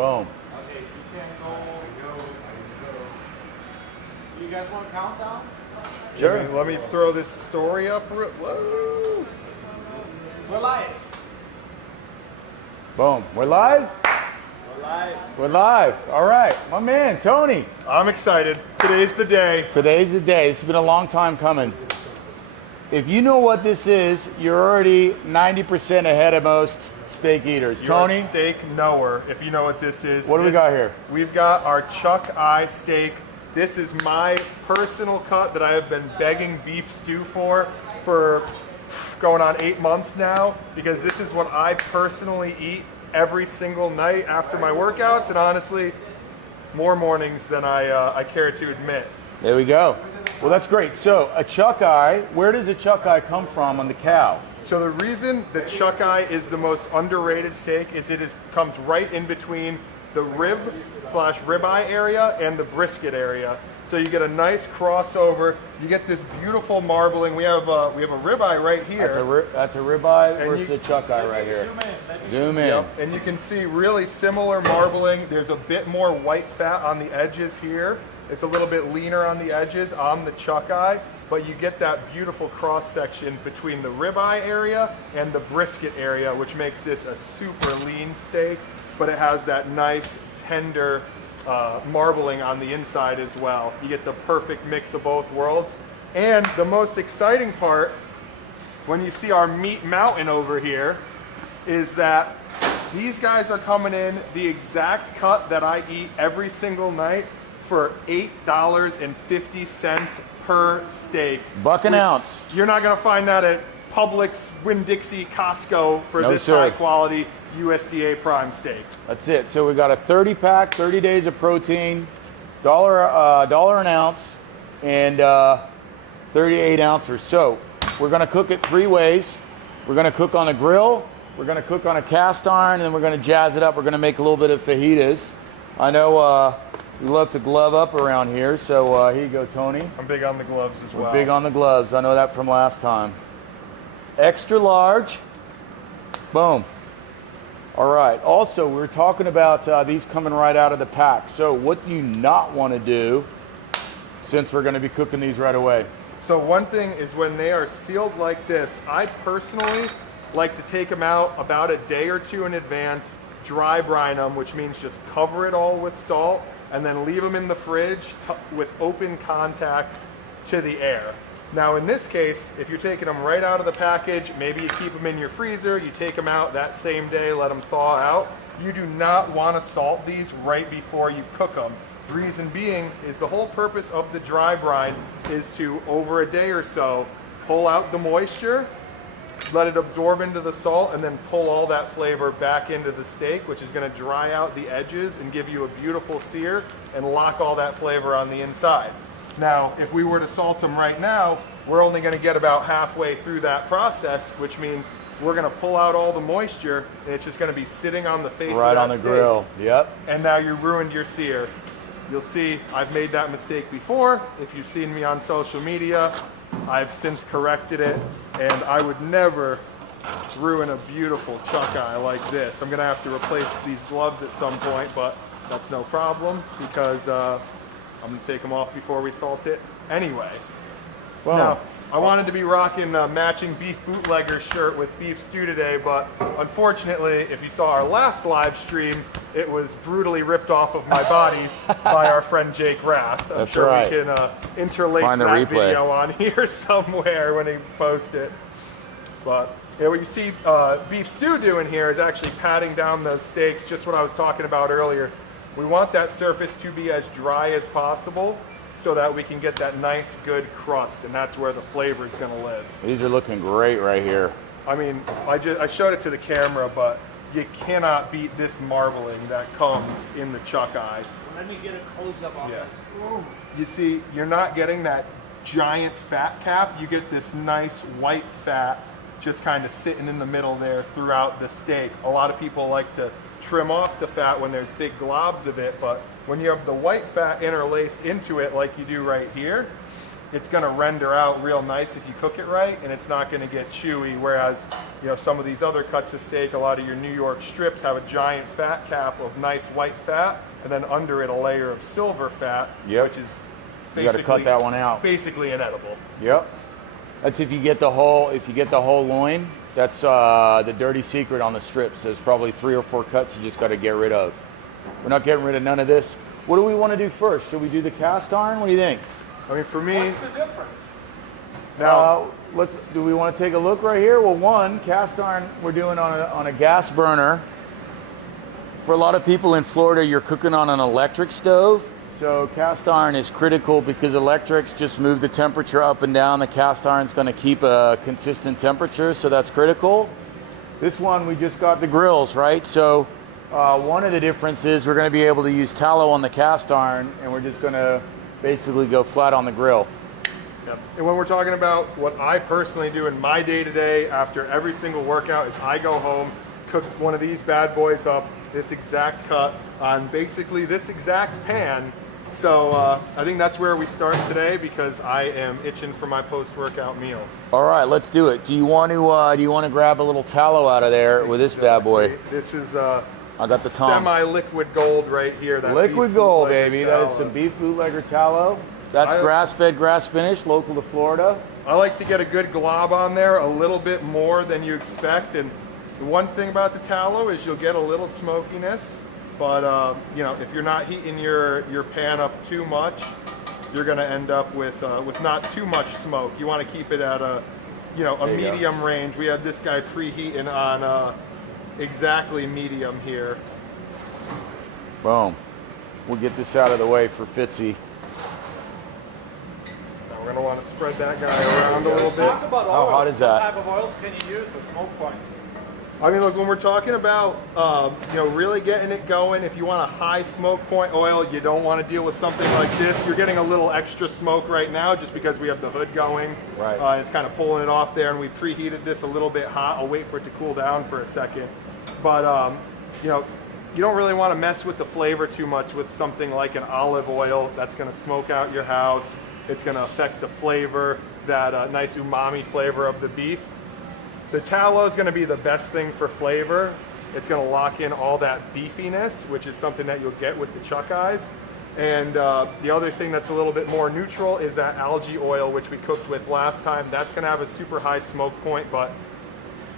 Boom. Okay, you can go. You guys want to count down? Sure. Let me throw this story up. Whoa. We're live. Boom. We're live? We're live. We're live. All right. My man, Tony. I'm excited. Today's the day. Today's the day. It's been a long time coming. If you know what this is, you're already 90% ahead of most steak eaters. You're Tony, a steak knower, if you know what this is. what do we got here? We've got our chuck eye steak. This is my personal cut that I have been begging beef stew for going on 8 months now, because this is what I personally eat every single night after my workouts, and honestly, more mornings than I care to admit. There we go. Well, that's great. So a chuck eye, where does a chuck eye come from on the cow? So the reason the chuck eye is the most underrated steak is comes right in between the rib/ribeye area and the brisket area. So you get a nice crossover. You get this beautiful marbling. We have a ribeye right here. That's a ribeye And versus a chuck eye right here. Zoom in. Yep. And you can see really similar marbling. There's a bit more white fat on the edges here. It's a little bit leaner on the edges on the chuck eye, but you get that beautiful cross section between the ribeye area and the brisket area, which makes this a super lean steak, but it has that nice tender marbling on the inside as well. You get the perfect mix of both worlds. And the most exciting part, when you see our meat mountain over here, is that these guys are coming in the exact cut that I eat every single night for $8.50 per steak. Buck an ounce. You're not gonna find that at Publix, Winn-Dixie, Costco for No, this sir. high quality USDA prime steak. That's it. So we got a 30 pack, 30 days of protein, dollar an ounce, and 38 ounces. So we're gonna cook it 3 ways. We're gonna cook on a grill, we're gonna cook on a cast iron, and then we're gonna jazz it up. We're gonna make a little bit of fajitas. I know we love to glove up around here, so here you go, Tony. I'm big on the gloves as well. We're big on the gloves. I know that from last time. Extra large. Boom. All right. Also, we were talking about these coming right out of the pack. So what do you not want to do, since we're going to be cooking these right away? So one thing is, when they are sealed like this, I personally like to take them out about a day or two in advance, dry brine them, which means just cover it all with salt, and then leave them in the fridge with open contact to the air. Now in this case, if you're taking them right out of the package, maybe you keep them in your freezer, you take them out that same day, let them thaw out. You do not want to salt these right before you cook them. Reason being is the whole purpose of the dry brine is to, over a day or so, pull out the moisture, let it absorb into the salt, and then pull all that flavor back into the steak, which is going to dry out the edges and give you a beautiful sear and lock all that flavor on the inside. Now, if we were to salt them right now, we're only going to get about halfway through that process, which means we're going to pull out all the moisture, and it's just going to be sitting on the face of that Right on the steak. grill. Yep. And now you ruined your sear. You'll see I've made that mistake before. If you've seen me on social media, I've since corrected it, and I would never ruin a beautiful chuck eye like this. I'm gonna have to replace these gloves at some point, but that's no problem, because I'm gonna take them off before we salt it anyway. Boom. Now, I wanted to be rocking a matching beef bootlegger shirt with beef stew today, but unfortunately, if you saw our last live stream, it was brutally ripped off of my body by our friend Jake Rath. I'm That's sure right. we can interlace Find the that replay. video on here somewhere when he posts it. But yeah, what you see beef stew doing here is actually patting down those steaks, just what I was talking about earlier. We want that surface to be as dry as possible, so that we can get that nice, good crust, and that's where the flavor is going to live. These are looking great right here. I mean, I showed it to the camera, but you cannot beat this marbling that comes in the chuck eye. Let me get a close-up on Yeah. that. Ooh. You see, you're not getting that giant fat cap. You get this nice white fat just kind of sitting in the middle there throughout the steak. A lot of people like to trim off the fat when there's big globs of it, but when you have the white fat interlaced into it like you do right here, it's going to render out real nice if you cook it right, and it's not going to get chewy. Whereas, you know, some of these other cuts of steak, a lot of your New York strips have a giant fat cap of nice white fat, and then under it a layer of silver fat, Yep. which is You got to cut that one out. basically inedible. Yep. That's if you get the whole loin. That's the dirty secret on the strips. There's probably 3 or 4 cuts you just got to get rid of. We're not getting rid of none of this. What do we want to do first? Should we do the cast iron? What do you think? I mean, for me, What's the difference? now, Do we want to take a look right here? Well, one, cast iron we're doing on a gas burner. For a lot of people in Florida, you're cooking on an electric stove. So cast iron is critical because electrics just move the temperature up and down. The cast iron's going to keep a consistent temperature, so that's critical. This one, we just got the grills, right? So one of the differences, we're going to be able to use tallow on the cast iron, and we're just going to basically go flat on the grill. yep. And when we're talking about what I personally do in my day-to-day after every single workout is I go home, cook one of these bad boys up, this exact cut on basically this exact pan. So I think that's where we start today because I am itching for my post-workout meal. All right, let's do it. Do you want to grab a little tallow out of there with this bad boy? This is I got the tongs. semi-liquid gold right here. That Liquid beef gold, bootlegger baby. That is tallow. some beef bootlegger tallow. That's I- grass-fed, grass-finished, local to Florida. I like to get a good glob on there, a little bit more than you expect. And the one thing about the tallow is you'll get a little smokiness, but you know, if you're not heating your pan up too much, you're going to end up with not too much smoke. You want to keep it at a, you know, a There you go. medium range. We had this guy preheating on exactly medium here. Boom. We'll get this out of the way for Fitzy. Now we're going to want to spread that guy around a little Let's bit. talk about How oils. hot is that? What type of oils can you use for smoke points? I mean, look, when we're talking about, you know, really getting it going, if you want a high smoke point oil, you don't want to deal with something like this. You're getting a little extra smoke right now just because we have the hood going. Right. It's kind of pulling it off there, and we preheated this a little bit hot. I'll wait for it to cool down for a second. But, you know, you don't really want to mess with the flavor too much with something like an olive oil. That's going to smoke out your house. It's going to affect the flavor, that nice umami flavor of the beef. The tallow is going to be the best thing for flavor. It's going to lock in all that beefiness, which is something that you'll get with the chuck eyes. And the other thing that's a little bit more neutral is that algae oil, which we cooked with last time. That's going to have a super high smoke point, but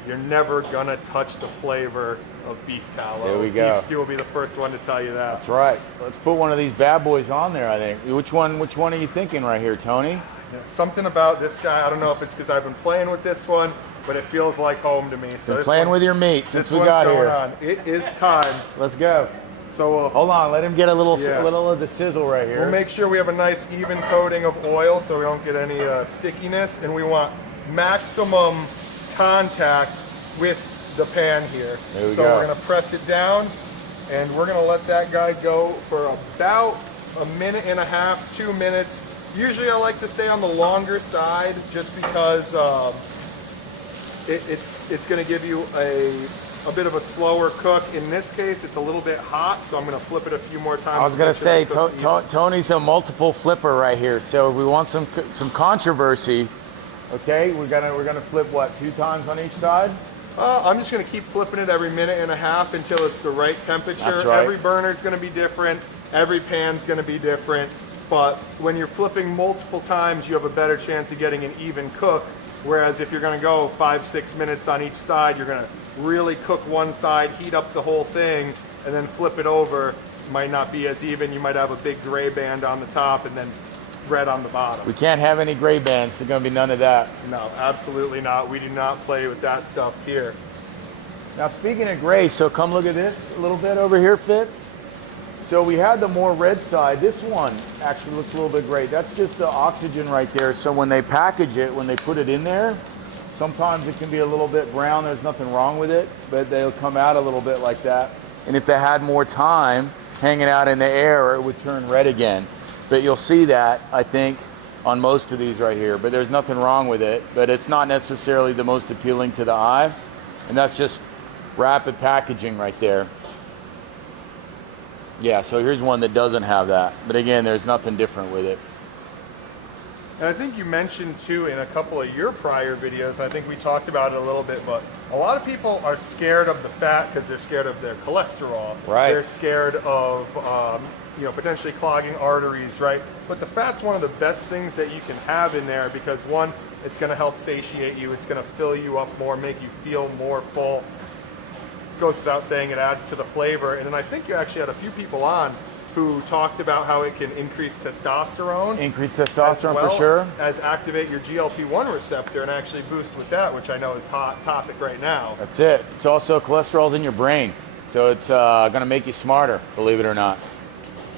you're never going to touch the flavor of beef tallow. There we go. Beef stew will be the first one to tell you that. That's right. Let's put one of these bad boys on there, I think. Which one are you thinking right here, Tony? Yeah, something about this guy, I don't know if it's because I've been playing with this one, but it feels like home to me. So Been this playing one- with your meat since this we one's got going here. on. It is time. Let's go. So Hold on, let him get a little Yeah. of the sizzle right here. we'll make sure we have a nice even coating of oil so we don't get any stickiness, and we want maximum contact with the pan here. There we so go. we're gonna press it down, and we're gonna let that guy go for about a minute and a half, 2 minutes. Usually I like to stay on the longer side just because it's gonna give you a bit of a slower cook. In this case, it's a little bit hot, so I'm gonna flip it a few more times. I was to gonna make sure say it cooks even. Tony's a multiple flipper right here. So if we want some controversy, okay, we're gonna flip what, 2 times on each side? I'm just going to keep flipping it every minute and a half until it's the right temperature. That's right. Every burner is going to be different. Every pan's going to be different. But when you're flipping multiple times, you have a better chance of getting an even cook. Whereas if you're going to go 5-6 minutes on each side, you're going to really cook one side, heat up the whole thing, and then flip it over. Might not be as even. You might have a big gray band on the top and then red on the bottom. We can't have any gray bands. There's gonna be none of that. No, absolutely not. We do not play with that stuff here. Now speaking of gray, so come look at this a little bit over here, Fitz. So we had the more red side. This one actually looks a little bit gray. That's just the oxygen right there. So when they package it, when they put it in there, sometimes it can be a little bit brown. There's nothing wrong with it, but they'll come out a little bit like that. And if they had more time hanging out in the air, it would turn red again. But you'll see that, I think, on most of these right here. But there's nothing wrong with it. But it's not necessarily the most appealing to the eye. And that's just rapid packaging right there. Yeah, so here's one that doesn't have that. But again, there's nothing different with it. And I think you mentioned too in a couple of your prior videos, I think we talked about it a little bit, but a lot of people are scared of the fat because they're scared of their cholesterol. Right. They're scared of potentially clogging arteries, right? But the fat's one of the best things that you can have in there because one, it's going to help satiate you. It's going to fill you up more, make you feel more full. Goes without saying, it adds to the flavor. And then I think you actually had a few people on who talked about how it can increase testosterone. Increased testosterone as well for sure. as activate your GLP-1 receptor and actually boost with that, which I know is hot topic right now. That's it. It's also cholesterol's in your brain. So it's going to make you smarter, believe it or not.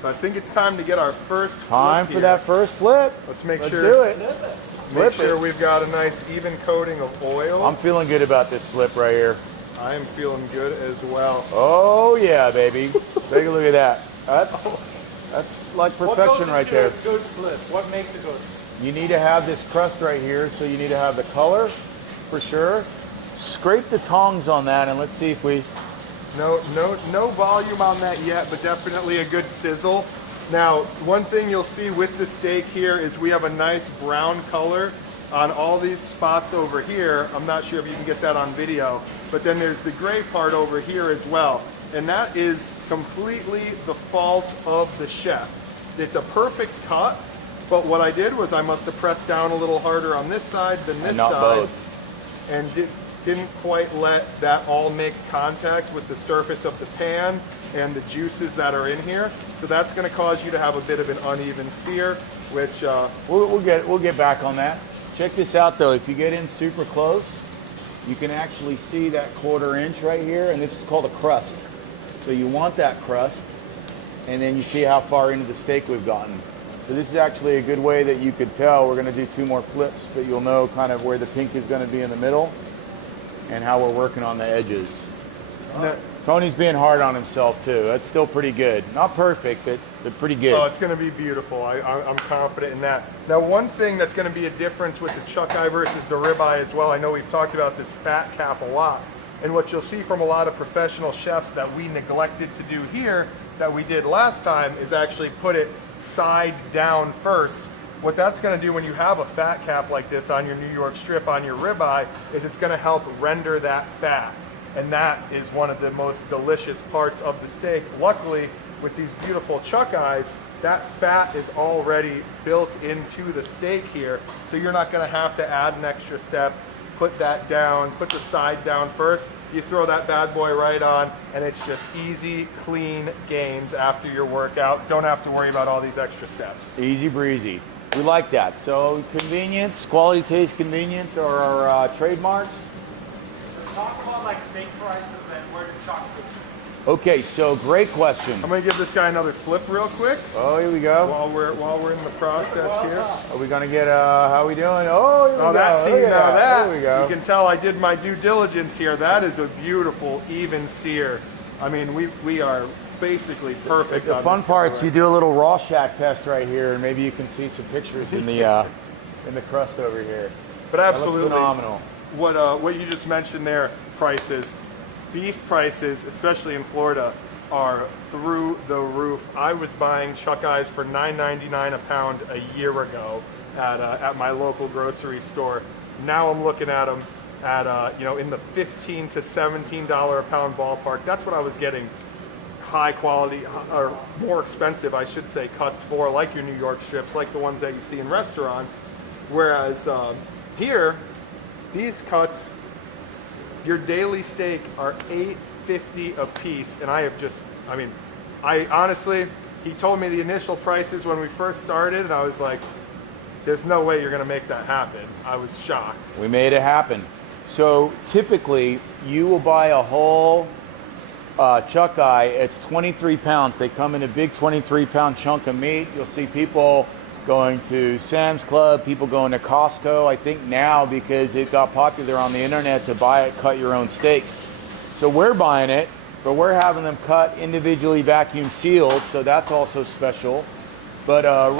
So I think it's time to get our first Time flip for here. that first flip. Let's make Let's sure do it. Make Flip sure it. we've got a nice even coating of oil. I'm feeling good about this flip right here. I am feeling good as well. Oh yeah, baby. Take a look at that. That's like perfection right there. Good flip. What makes it good? You need to have this crust right here, so you need to have the color for sure. Scrape the tongs on that and let's see if we No volume on that yet, but definitely a good sizzle. Now, one thing you'll see with the steak here is we have a nice brown color on all these spots over here. I'm not sure if you can get that on video, but then there's the gray part over here as well. And that is completely the fault of the chef. It's a perfect cut, but what I did was I must have pressed down a little harder on this side than this and not side. both. And didn't quite let that all make contact with the surface of the pan and the juices that are in here. So that's going to cause you to have a bit of an uneven sear, which We'll get back on that. Check this out though. If you get in super close, you can actually see that 1/4 inch right here, and this is called a crust. So you want that crust, and then you see how far into the steak we've gotten. So this is actually a good way that you could tell. We're going to do 2 more flips, but you'll know kind of where the pink is going to be in the middle and how we're working on the edges. Tony's being hard on himself too. That's still pretty good. Not perfect, but pretty good. oh, it's going to be beautiful. I'm confident in that. Now, one thing that's going to be a difference with the chuck eye versus the ribeye as well, I know we've talked about this fat cap a lot, and what you'll see from a lot of professional chefs that we neglected to do here, that we did last time, is actually put it side down first. What that's going to do when you have a fat cap like this on your New York strip on your ribeye is it's going to help render that fat. And that is one of the most delicious parts of the steak. Luckily, with these beautiful chuck eyes, that fat is already built into the steak here. So you're not going to have to add an extra step, put that down, put the side down first. You throw that bad boy right on, and it's just easy, clean gains after your workout. Don't have to worry about all these extra steps. Easy breezy. We like that. So convenience, quality, taste, convenience are our trademarks. Talk about like steak prices and where the chuck is. Okay, so great question. I'm gonna give this guy another flip real quick Oh, here we go. while we're in the process here. Are we gonna get how we doing? Oh, here we Oh, go. that scene, Look at now that, There we go. you can tell I did my due diligence here. That is a beautiful, even sear. I mean, we are basically perfect The on fun this part's guy, you do a little raw shack test right here, and maybe you can see some pictures in the crust over here. But That looks absolutely, phenomenal. what you just mentioned there, prices, beef prices, especially in Florida, are through the roof. I was buying chuck eyes for $9.99 a pound a year ago at my local grocery store. Now I'm looking at them at in the $15 to $17 a pound ballpark. That's what I was getting high quality, or more expensive, I should say, cuts for, like your New York strips, like the ones that you see in restaurants. Whereas here, these cuts, your daily steak are $8.50 a piece, and I honestly, he told me the initial prices when we first started, and I was like, there's no way you're gonna make that happen. I was shocked. We made it happen. So typically, you will buy a whole chuck eye. It's 23 pounds. They come in a big 23-pound chunk of meat. You'll see people going to Sam's Club, people going to Costco. I think now, because it got popular on the internet to buy it, cut your own steaks. So we're buying it, but we're having them cut individually, vacuum sealed. So that's also special. But a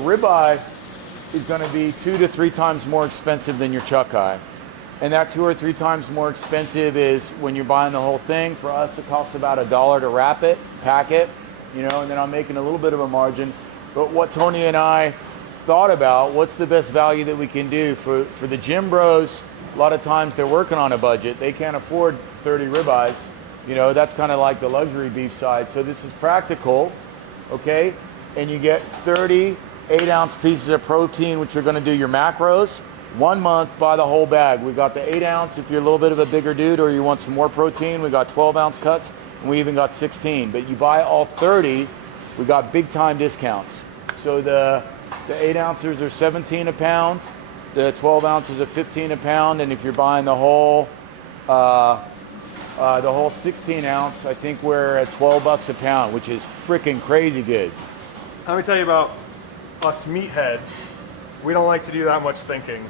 ribeye is going to be 2 to 3 times more expensive than your chuck eye. And that 2 or 3 times more expensive is when you're buying the whole thing. For us, it costs about $1 to wrap it, pack it, and then I'm making a little bit of a margin. But what Tony and I thought about what's the best value that we can do for the gym bros. A lot of times they're working on a budget. They can't afford 30 ribeyes. You know, that's kind of like the luxury beef side. So this is practical, okay? And you get 30 8-ounce pieces of protein, which are going to do your macros. 1 month, buy the whole bag. We got the 8-ounce if you're a little bit of a bigger dude or you want some more protein. We got 12-ounce cuts, and we even got 16. But you buy all 30, we got big time discounts. So the 8 ounces are 17 a pound, the 12 ounces are 15 a pound, and if you're buying the whole 16 ounce, I think we're at $12 a pound, which is freaking crazy good. Let me tell you about us meatheads. We don't like to do that much thinking.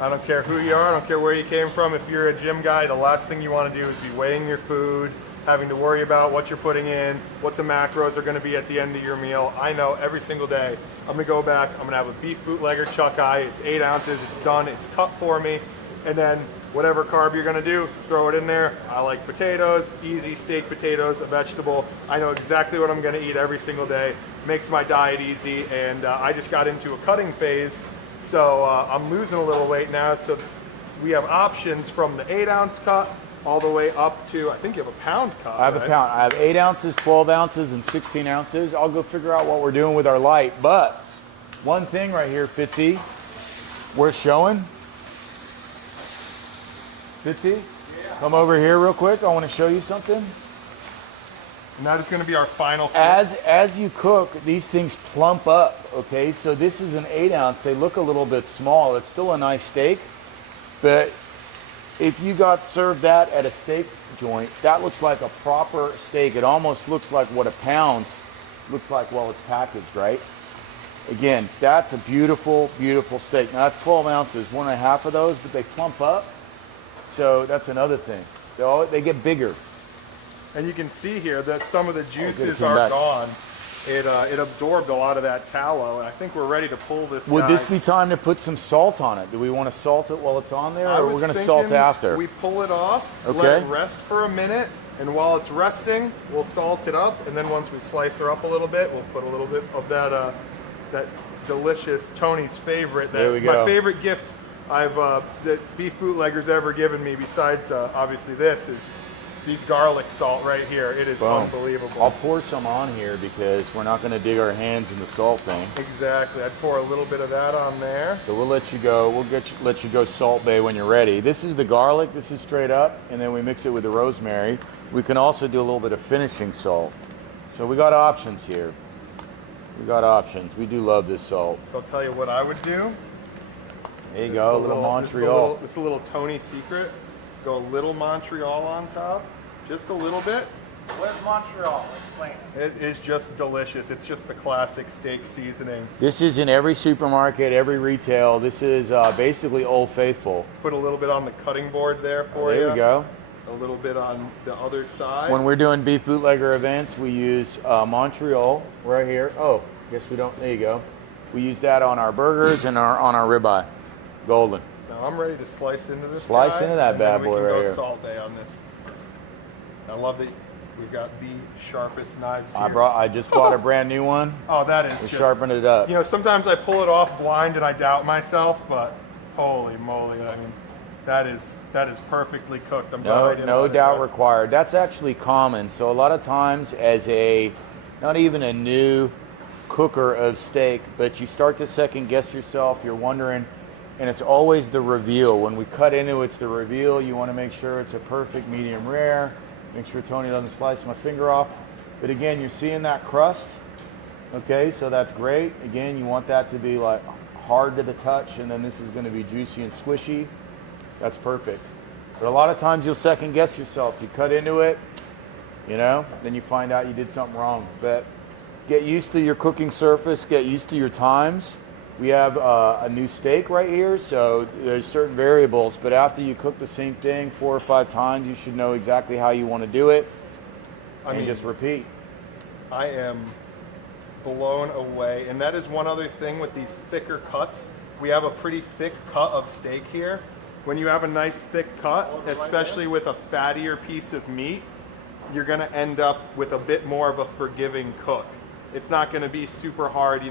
I don't care who you are, I don't care where you came from. If you're a gym guy, the last thing you want to do is be weighing your food, having to worry about what you're putting in, what the macros are going to be at the end of your meal. I know every single day I'm going to go back, I'm going to have a beef bootlegger chuck eye. It's 8 ounces, it's done, it's cut for me. And then whatever carb you're going to do, throw it in there. I like potatoes, easy steak potatoes, a vegetable. I know exactly what I'm going to eat every single day. Makes my diet easy, and I just got into a cutting phase. So I'm losing a little weight now. So we have options from the 8-ounce cut all the way up to, I think you have a pound cut. I have right? a pound. I have 8 ounces, 12 ounces, and 16 ounces. I'll go figure out what we're doing with our light. But one thing right here, Fitzy, we're showing. Fitzy, come over here real quick. I want to show you something. And that is going to be our final. As you cook, these things plump up, okay? So this is an 8 ounce. They look a little bit small. It's still a nice steak, but if you got served that at a steak joint, that looks like a proper steak. It almost looks like what a pound looks like while it's packaged, right? Again, that's a beautiful, beautiful steak. Now that's 12 ounces, 1.5 of those, but they plump up. So that's another thing. They get bigger. And you can see here that some of the juices came are back. gone. It absorbed a lot of that tallow, and I think we're ready to pull this Would guy. this be time to put some salt on it? Do we want to salt it while it's on there, I or was we're going to thinking salt after? We pull it off, let Okay. it rest for a minute, and while it's resting, we'll salt it up, and then once we slice her up a little bit, we'll put a little bit of that that delicious Tony's favorite. There we go. My favorite gift that Beef Bootlegger's ever given me, besides obviously this, is these garlic salt right here. It is Boom. unbelievable. I'll pour some on here because we're not going to dig our hands in the salt thing. Exactly. I'd pour a little bit of that on there. So we'll let you go. Let you go Salt Bay when you're ready. This is the garlic. This is straight up, and then we mix it with the rosemary. We can also do a little bit of finishing salt. So we got options here. We got options. We do love this salt. So I'll tell you what I would do. There you This go, is a little Montreal. This is a little Tony secret. Go a little Montreal on top, just a little bit. Where's Montreal? Explain it. It is just delicious. It's just the classic steak seasoning. This is in every supermarket, every retail. This is basically Old Faithful. Put a little bit on the cutting board there for you. There we go. A little bit on the other side. When we're doing Beef Bootlegger events, we use Montreal right here. Oh, guess we don't. There you go. We use that on our burgers and on our ribeye. Golden. Now I'm ready to slice into this. Slice guy, into that and then bad boy we right can here. go Salt Bay on this. I love that we've got the sharpest knives here. I just bought a brand new one. Oh, that is We just. sharpened it up. You know, sometimes I pull it off blind and I doubt myself, but holy moly! I mean, that is perfectly cooked. I'm glad I didn't No let it doubt rest. required. That's actually common. So a lot of times as not even a new cooker of steak, but you start to second guess yourself, you're wondering, and it's always the reveal. When we cut into it, it's the reveal. You want to make sure it's a perfect medium rare. Make sure Tony doesn't slice my finger off. But again, you're seeing that crust. Okay, so that's great. Again, you want that to be like hard to the touch, and then this is going to be juicy and squishy. That's perfect. But a lot of times you'll second guess yourself. You cut into it, then you find out you did something wrong. But get used to your cooking surface, get used to your times. We have a new steak right here, so there's certain variables, but after you cook the same thing 4 or 5 times, you should know exactly how you want to do it, and just repeat. I am blown away. And that is one other thing with these thicker cuts. We have a pretty thick cut of steak here. When you have a nice thick cut, especially with a fattier piece of meat, you're going to end up with a bit more of a forgiving cook. It's not going to be super hard,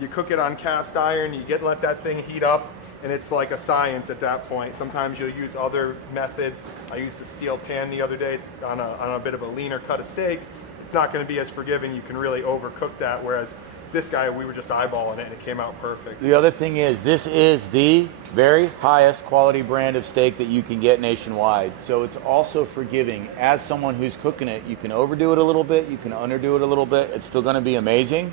You cook it on cast iron, you let that thing heat up, and it's like a science at that point. Sometimes you'll use other methods. I used a steel pan the other day on a bit of a leaner cut of steak. It's not going to be as forgiving. You can really overcook that, whereas this guy, we were just eyeballing it and it came out perfect. The other thing is, this is the very highest quality brand of steak that you can get nationwide. So it's also forgiving. As someone who's cooking it, you can overdo it a little bit, you can underdo it a little bit. It's still gonna be amazing.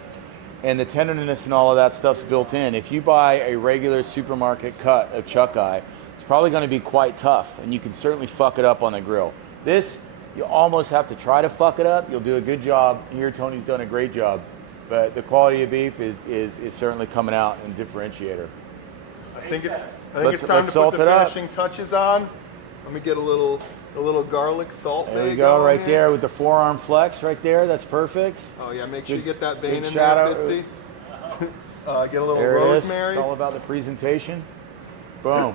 And the tenderness and all of that stuff's built in. If you buy a regular supermarket cut of chuck eye, it's probably gonna be quite tough, and you can certainly fuck it up on the grill. This, you almost have to try to fuck it up. You'll do a good job. Here, Tony's done a great job. But the quality of beef is certainly coming out and differentiator. I think it's Let's time to put salt the it up. finishing touches on. Let me get a little garlic salt. There you bag go, on right here. there with the forearm flex right there. That's perfect. Oh yeah, make sure you Big- get that vein big in shout there, out. Fitzy. Get a little There it is. rosemary. It's all about the presentation. Boom.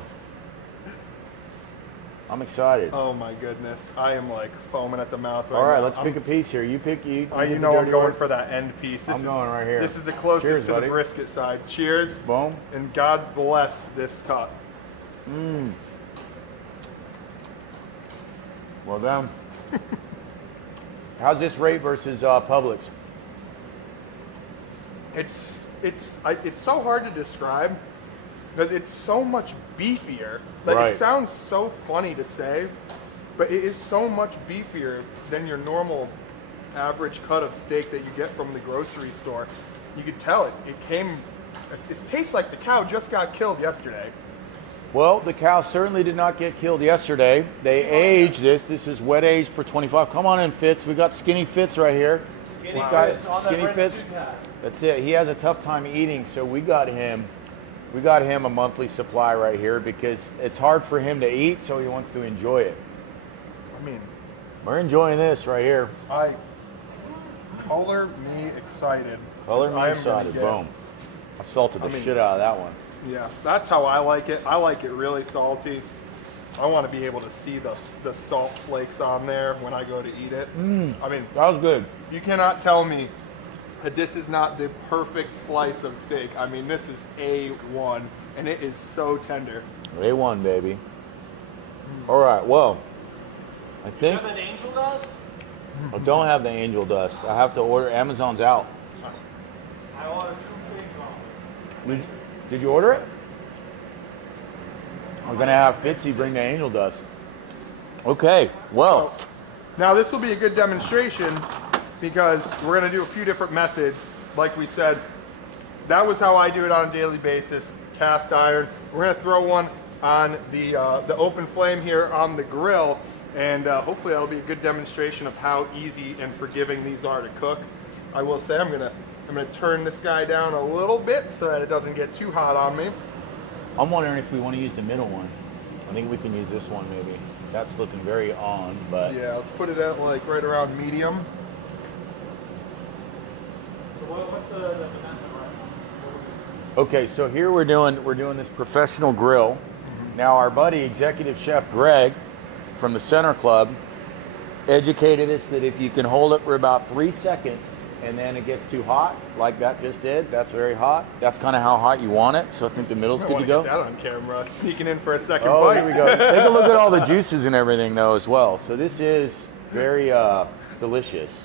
I'm excited. Oh my goodness, I am like foaming at the mouth right now. All right, let's I'm- pick a piece here. You pick. You you get the know I'm dirty going work. for that end piece. I'm going right here. This is the closest Cheers, to buddy. the brisket side. Cheers. Boom. And God bless this cut. Well done. How's this rate versus Publix? It's so hard to describe because it's so much beefier. Like Right. it sounds so funny to say, but it is so much beefier than your normal average cut of steak that you get from the grocery store. You could tell it tastes like the cow just got killed yesterday. Well, the cow certainly did not get killed yesterday. They aged this. This is wet aged for 25. Come on in, Fitz. We got Skinny Fitz right here. Skinny This guy- Fitz on that Skinny ready Fitz. to pack. That's it. He has a tough time eating, so we got him a monthly supply right here because it's hard for him to eat, so he wants to enjoy it. I mean, We're enjoying this right here. color me excited. Color 'cause me I am gonna excited. get- Boom. I salted the shit out of that one. Yeah, that's how I like it. I like it really salty. I want to be able to see the salt flakes on there when I go to eat it. I mean, That was good. you cannot tell me that this is not the perfect slice of steak. I mean, this is A1, and it is so tender. A1, baby. All right, well, I You think have an angel dust? I don't have the angel dust. I have to order. Amazon's out. I ordered 2 things on it. Did you order it? I'm gonna have Fitzy bring the angel dust. Okay, well, Now, this will be a good demonstration because we're going to do a few different methods. Like we said, that was how I do it on a daily basis, cast iron. We're going to throw one on the open flame here on the grill, and hopefully that'll be a good demonstration of how easy and forgiving these are to cook. I will say I'm gonna turn this guy down a little bit so that it doesn't get too hot on me. I'm wondering if we want to use the middle one. I think we can use this one maybe. That's looking very on, but Yeah, let's put it at like right around medium. So what's the method right now? okay. So here we're doing this professional grill. Now our buddy Executive Chef Greg from the Center Club educated us that if you can hold it for about 3 seconds and then it gets too hot, like that just did, that's very hot. That's kind of how hot you want it. So I think the middle's I good want to to go. get that on camera. Sneaking in for a second Oh, bite. here we go. Take a look at all the juices and everything, though, as well. So this is very delicious.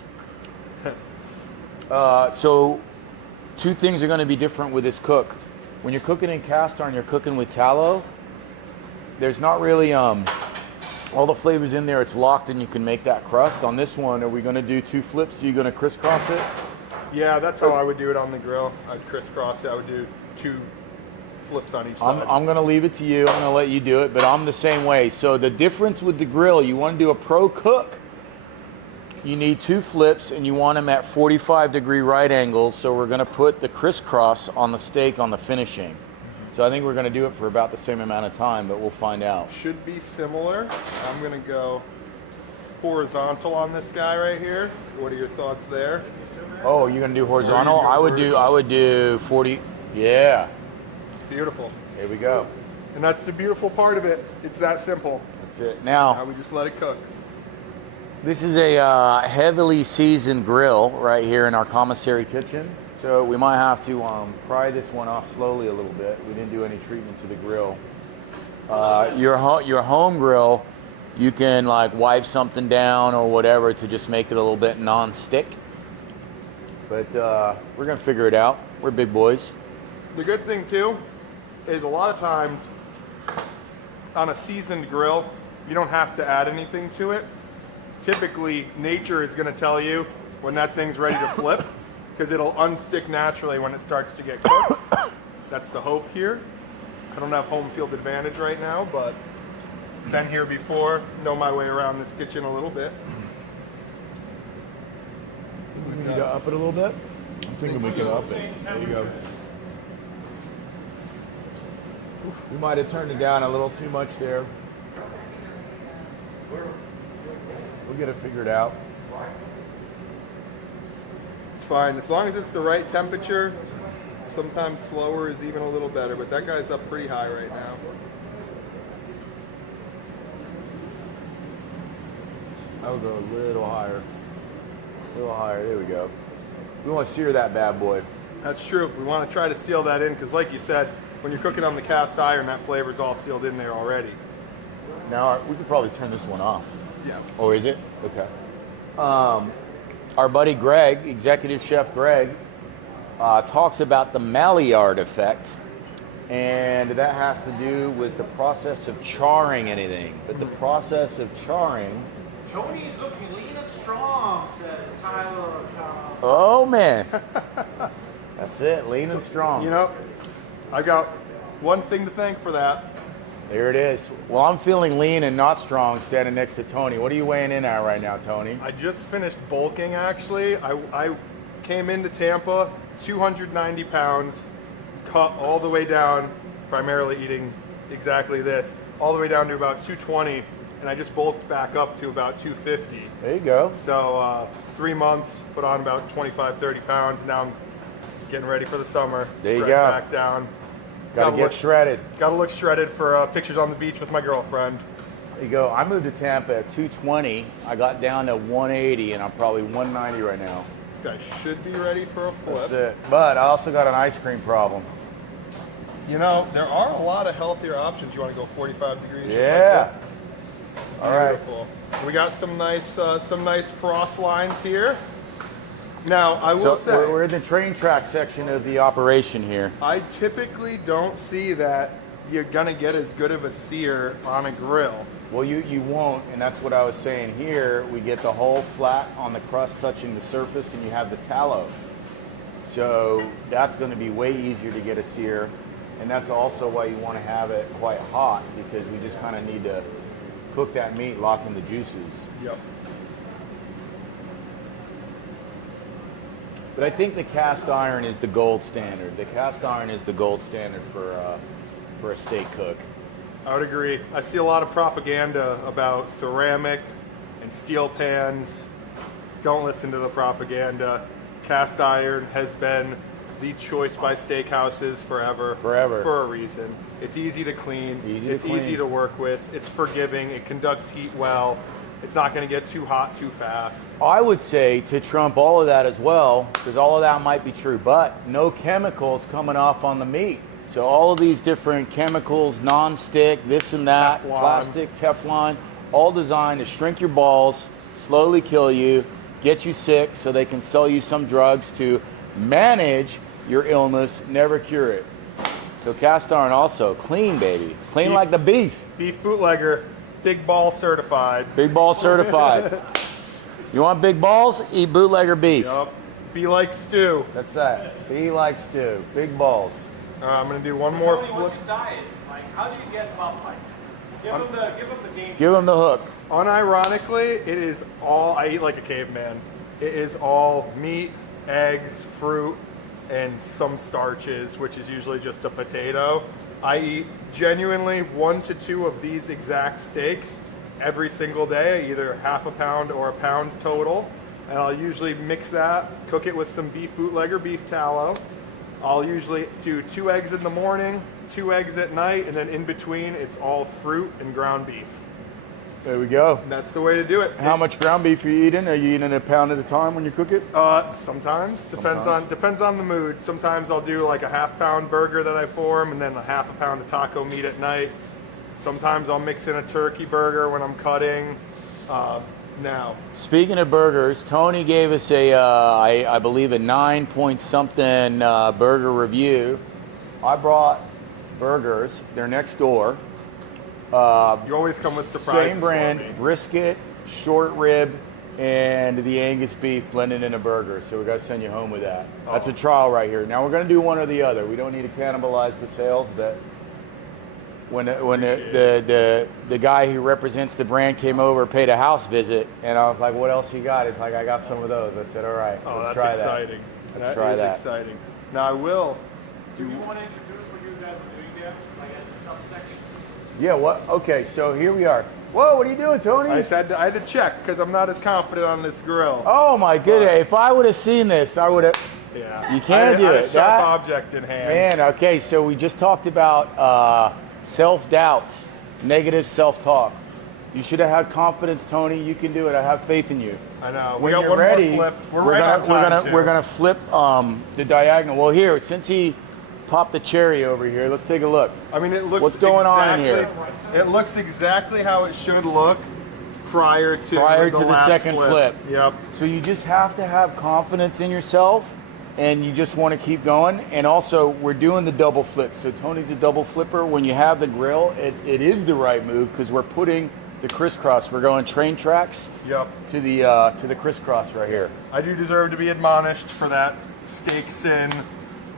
So 2 things are going to be different with this cook. When you're cooking in cast iron, you're cooking with tallow. There's not really all the flavors in there. It's locked, and you can make that crust. On this one, are we going to do 2 flips? Are you going to crisscross it? Yeah, that's how I would do it on the grill. I'd crisscross it. I would do 2 flips on each side. I'm going to leave it to you. I'm going to let you do it, but I'm the same way. So the difference with the grill, you want to do a pro cook, you need 2 flips, and you want them at 45-degree right angles. So we're going to put the crisscross on the steak on the finishing. So I think we're going to do it for about the same amount of time, but we'll find out. Should be similar. I'm going to go horizontal on this guy right here. What are your thoughts there? Oh, you're going to do horizontal? Or you do I would do 40. Yeah. Beautiful. Here we go. And that's the beautiful part of it. It's that simple. That's it. Now Now, we just let it cook. this is a heavily seasoned grill right here in our commissary kitchen. So we might have to pry this one off slowly a little bit. We didn't do any treatment to the grill. Your home grill, you can like wipe something down or whatever to just make it a little bit non-stick. But we're gonna figure it out. We're big boys. The good thing too is a lot of times on a seasoned grill, you don't have to add anything to it. Typically, nature is going to tell you when that thing's ready to flip because it'll unstick naturally when it starts to get cooked. That's the hope here. I don't have home field advantage right now, but been here before, know my way around this kitchen a little bit. We need to up it a little bit. I'm thinking we can up it. There you go. We might have turned it down a little too much there. We'll get it figured out. It's fine, as long as it's the right temperature. Sometimes slower is even a little better, but that guy's up pretty high right now. I would go a little higher. A little higher, there we go. We want to sear that bad boy. That's true. We want to try to seal that in because like you said, when you're cooking on the cast iron, that flavor's all sealed in there already. Now, we could probably turn this one off. Yeah. Or is it? Okay. Our buddy Greg, Executive Chef Greg, talks about the Maillard effect, and that has to do with the process of charring anything. But the process of charring... Tony's looking lean and strong, says Tyler. Oh, man. That's it, lean and strong. You know, I got one thing to thank for that. There it is. Well, I'm feeling lean and not strong standing next to Tony. What are you weighing in at right now, Tony? I just finished bulking, actually. I came into Tampa, 290 pounds, cut all the way down, primarily eating exactly this, all the way down to about 220, and I just bulked back up to about 250. There you go. So 3 months, put on about 25, 30 pounds. Now I'm getting ready for the summer. There you Right go. Back down. Gotta get shredded. Got to look shredded for pictures on the beach with my girlfriend. There you go. I moved to Tampa at 220. I got down to 180, and I'm probably 190 right now. This guy should be ready for a flip. That's it. But I also got an ice cream problem. You know, there are a lot of healthier options. You want to go 45 degrees? Yeah. Just like that? All right. Beautiful. We got some nice cross lines here. Now, I will say, we're in the train track section of the operation here. I typically don't see that you're gonna get as good of a sear on a grill. Well, you won't, and that's what I was saying here. We get the whole flat on the crust touching the surface, and you have the tallow. So that's going to be way easier to get a sear, and that's also why you want to have it quite hot, because we just kind of need to cook that meat, lock in the juices. Yep. But I think the cast iron is the gold standard. The cast iron is the gold standard for a steak cook. I would agree. I see a lot of propaganda about ceramic and steel pans. Don't listen to the propaganda. Cast iron has been the choice by steakhouses forever. Forever. For a reason. It's easy to clean. It's easy to work with. It's forgiving. It conducts heat well. It's not going to get too hot too fast. I would say to trump all of that as well, because all of that might be true, but no chemicals coming off on the meat. So all of these different chemicals, non-stick, this and that, Teflon. plastic, Teflon, all designed to shrink your balls, slowly kill you, get you sick so they can sell you some drugs to manage your illness, never cure it. So cast iron also, clean baby, clean like the beef. Beef bootlegger, big ball certified. Big ball certified. You want big balls? Eat bootlegger beef. Yup. Be like stew. That's that. Be like stew. Big balls. I'm going to do one more Tony, flip. what's your diet? Like, how do you get buff like that? Give him the game. Give them the hook. Unironically, it is all, I eat like a caveman. It is all meat, eggs, fruit, and some starches, which is usually just a potato. I eat genuinely 1 to 2 of these exact steaks every single day, either half a pound or a pound total. And I'll usually mix that, cook it with some beef bootlegger beef tallow. I'll usually do 2 eggs in the morning, 2 eggs at night, and then in between it's all fruit and ground beef. There we go. And that's the way to do it. How much ground beef are you eating? Are you eating a pound at a time when you cook it? Sometimes depends on the mood. Sometimes I'll do like a half-pound burger that I form, and then a half a pound of taco meat at night. Sometimes I'll mix in a turkey burger when I'm cutting. Now, Speaking of burgers, Tony gave us I believe a 9-point-something burger review. I brought burgers. They're next door. you always come with surprises. Same for brand, me. brisket, short rib, and the Angus beef blended in a burger. So we got to send you home with that. That's a trial right here. Now we're going to do one or the other. We don't need to cannibalize the sales, but when the guy who represents the brand came over, paid a house visit, and I was like, "What else you got?" He's like, "I got some of those." I said, "All right, Oh, let's that's try exciting. Let's try that that. is exciting. Now I will. Do you want to introduce what you guys are doing there, like as a subsection? that." Yeah. What? Okay. So here we are. Whoa! What are you doing, Tony? I had to check because I'm not as confident on this grill. Oh my goodness! If I would have seen this, I would have. Yeah, You can't I do had it. a sharp That- object in hand. Man, okay, so we just talked about self-doubt, negative self-talk. You should have had confidence, Tony. You can do it. I have faith in you. I know. When We got you're one ready, more flip. We're right on time, too. we're gonna flip the diagonal. Well, here, since he popped the cherry over here, let's take a look. I mean, it looks. What's going on in here? It looks exactly how it should look prior to The last second flip. Yep. So you just have to have confidence in yourself, and you just want to keep going. And also, we're doing the double flip. So Tony's a double flipper. When you have the grill, it is the right move because we're putting the crisscross. We're going train tracks Yep. to the crisscross right here. I do deserve to be admonished for that steak sin.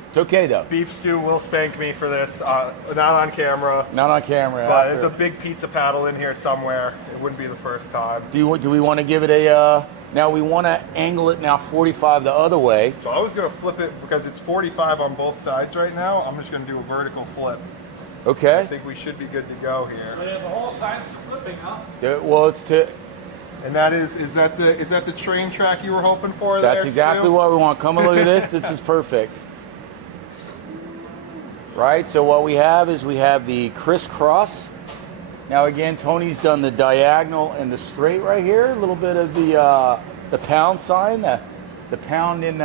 It's okay though. Beef stew will spank me for this. Not on camera. Not on camera. But after. there's a big pizza paddle in here somewhere. It wouldn't be the first time. Do we want to give it a? Now we want to angle it now 45 the other way. So I was going to flip it because it's 45 on both sides right now. I'm just going to do a vertical flip. I Okay. think we should be good to go here. So there's a whole science to flipping, huh? Well, it's to. And that is that the train track you were hoping for? That's there, exactly Stu? what we want. Come and look at this. This is perfect. Right. So what we have is we have the crisscross. Now again, Tony's done the diagonal and the straight right here. A little bit of the pound sign, the pound in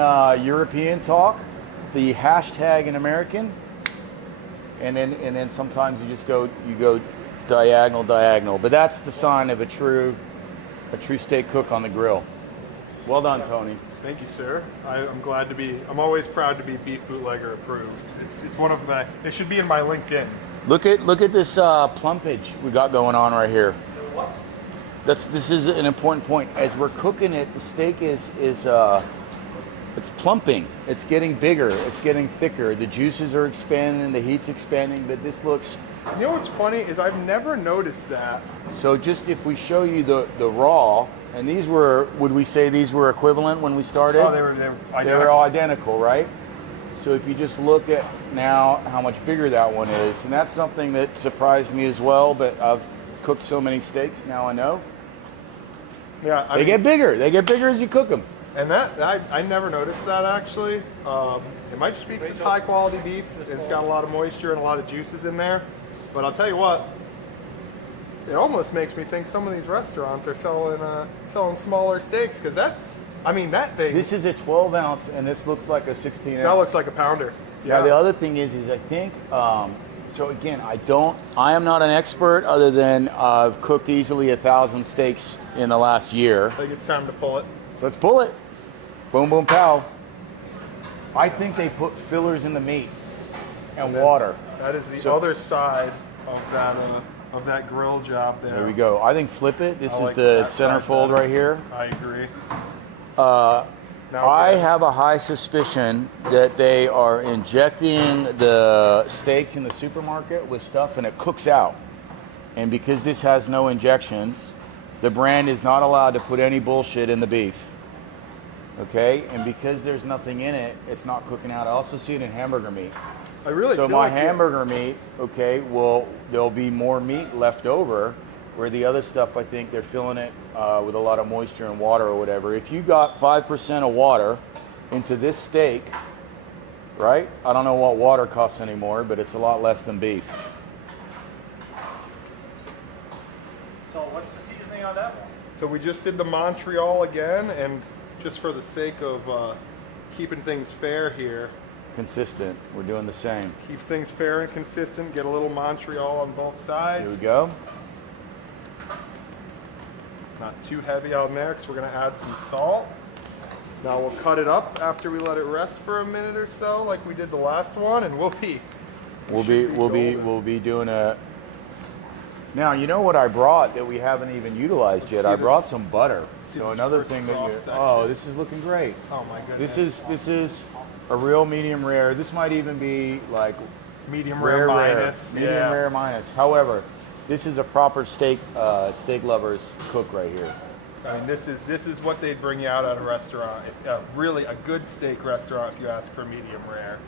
European talk, the hashtag in American, and then sometimes you just go diagonal. But that's the sign of a true steak cook on the grill. Well done, Tony. Thank you, sir. I'm glad to be. I'm always proud to be Beef Bootlegger approved. It's one of my. It should be in my LinkedIn. Look at this plumpage we got going on right here. What? This is an important point. As we're cooking it, the steak is it's plumping. It's getting bigger. It's getting thicker. The juices are expanding. The heat's expanding. But this looks. You know what's funny is I've never noticed that. So just if we show you the raw, and these were, would we say these were equivalent when we started? Oh, they were They were all identical, right? So if you just look at now how much bigger that one is, and that's something that surprised me as well, but I've cooked so many steaks, now I know. Yeah, They get bigger. They get bigger as you cook them. And I never noticed that actually. It might just be because it's high quality beef. It's got a lot of moisture and a lot of juices in there. But I'll tell you what, it almost makes me think some of these restaurants are selling smaller steaks because that thing This is a 12 ounce, and this looks like a 16 that ounce. looks like a pounder. Now the other thing is I think, so again, I am not an expert other than I've cooked easily 1,000 steaks in the last year. I think it's time to pull it. Let's pull it. Boom, boom, pow. I think they put fillers in the meat and water. That is the So- other side of that grill job there. There we go. I think flip it. This I is like the that centerfold side better. right here. I agree. Now I again, have a high suspicion that they are injecting the steaks in the supermarket with stuff and it cooks out. And because this has no injections, the brand is not allowed to put any bullshit in the beef. Okay? And because there's nothing in it, it's not cooking out. I also see it in hamburger meat. I really So feel my like hamburger meat, okay, there'll be more meat left over, where the other stuff, I think they're filling it with a lot of moisture and water or whatever. If you got 5% of water into this steak, right? I don't know what water costs anymore, but it's a lot less than beef. So what's the So we just did the Montreal again, and just for the sake of keeping things fair here, Consistent. We're doing the same. keep things fair and consistent, get a little Montreal on both Here sides. we go. Not too heavy on there because we're going to add some salt. Now we'll cut it up after we let it rest for a minute or so, like we did the last one, and we'll be doing a. Now you know what I brought that we haven't even utilized yet. see I this- brought some butter. see So this another first thing that you. cross-section. Oh, this is looking great. Oh my goodness. This is a real medium rare. This might even be like medium rare minus. medium yeah. rare minus. However, this is a proper steak lovers cook right here. I mean, this is what they'd bring you out at a restaurant. Really a good steak restaurant if you ask for medium rare.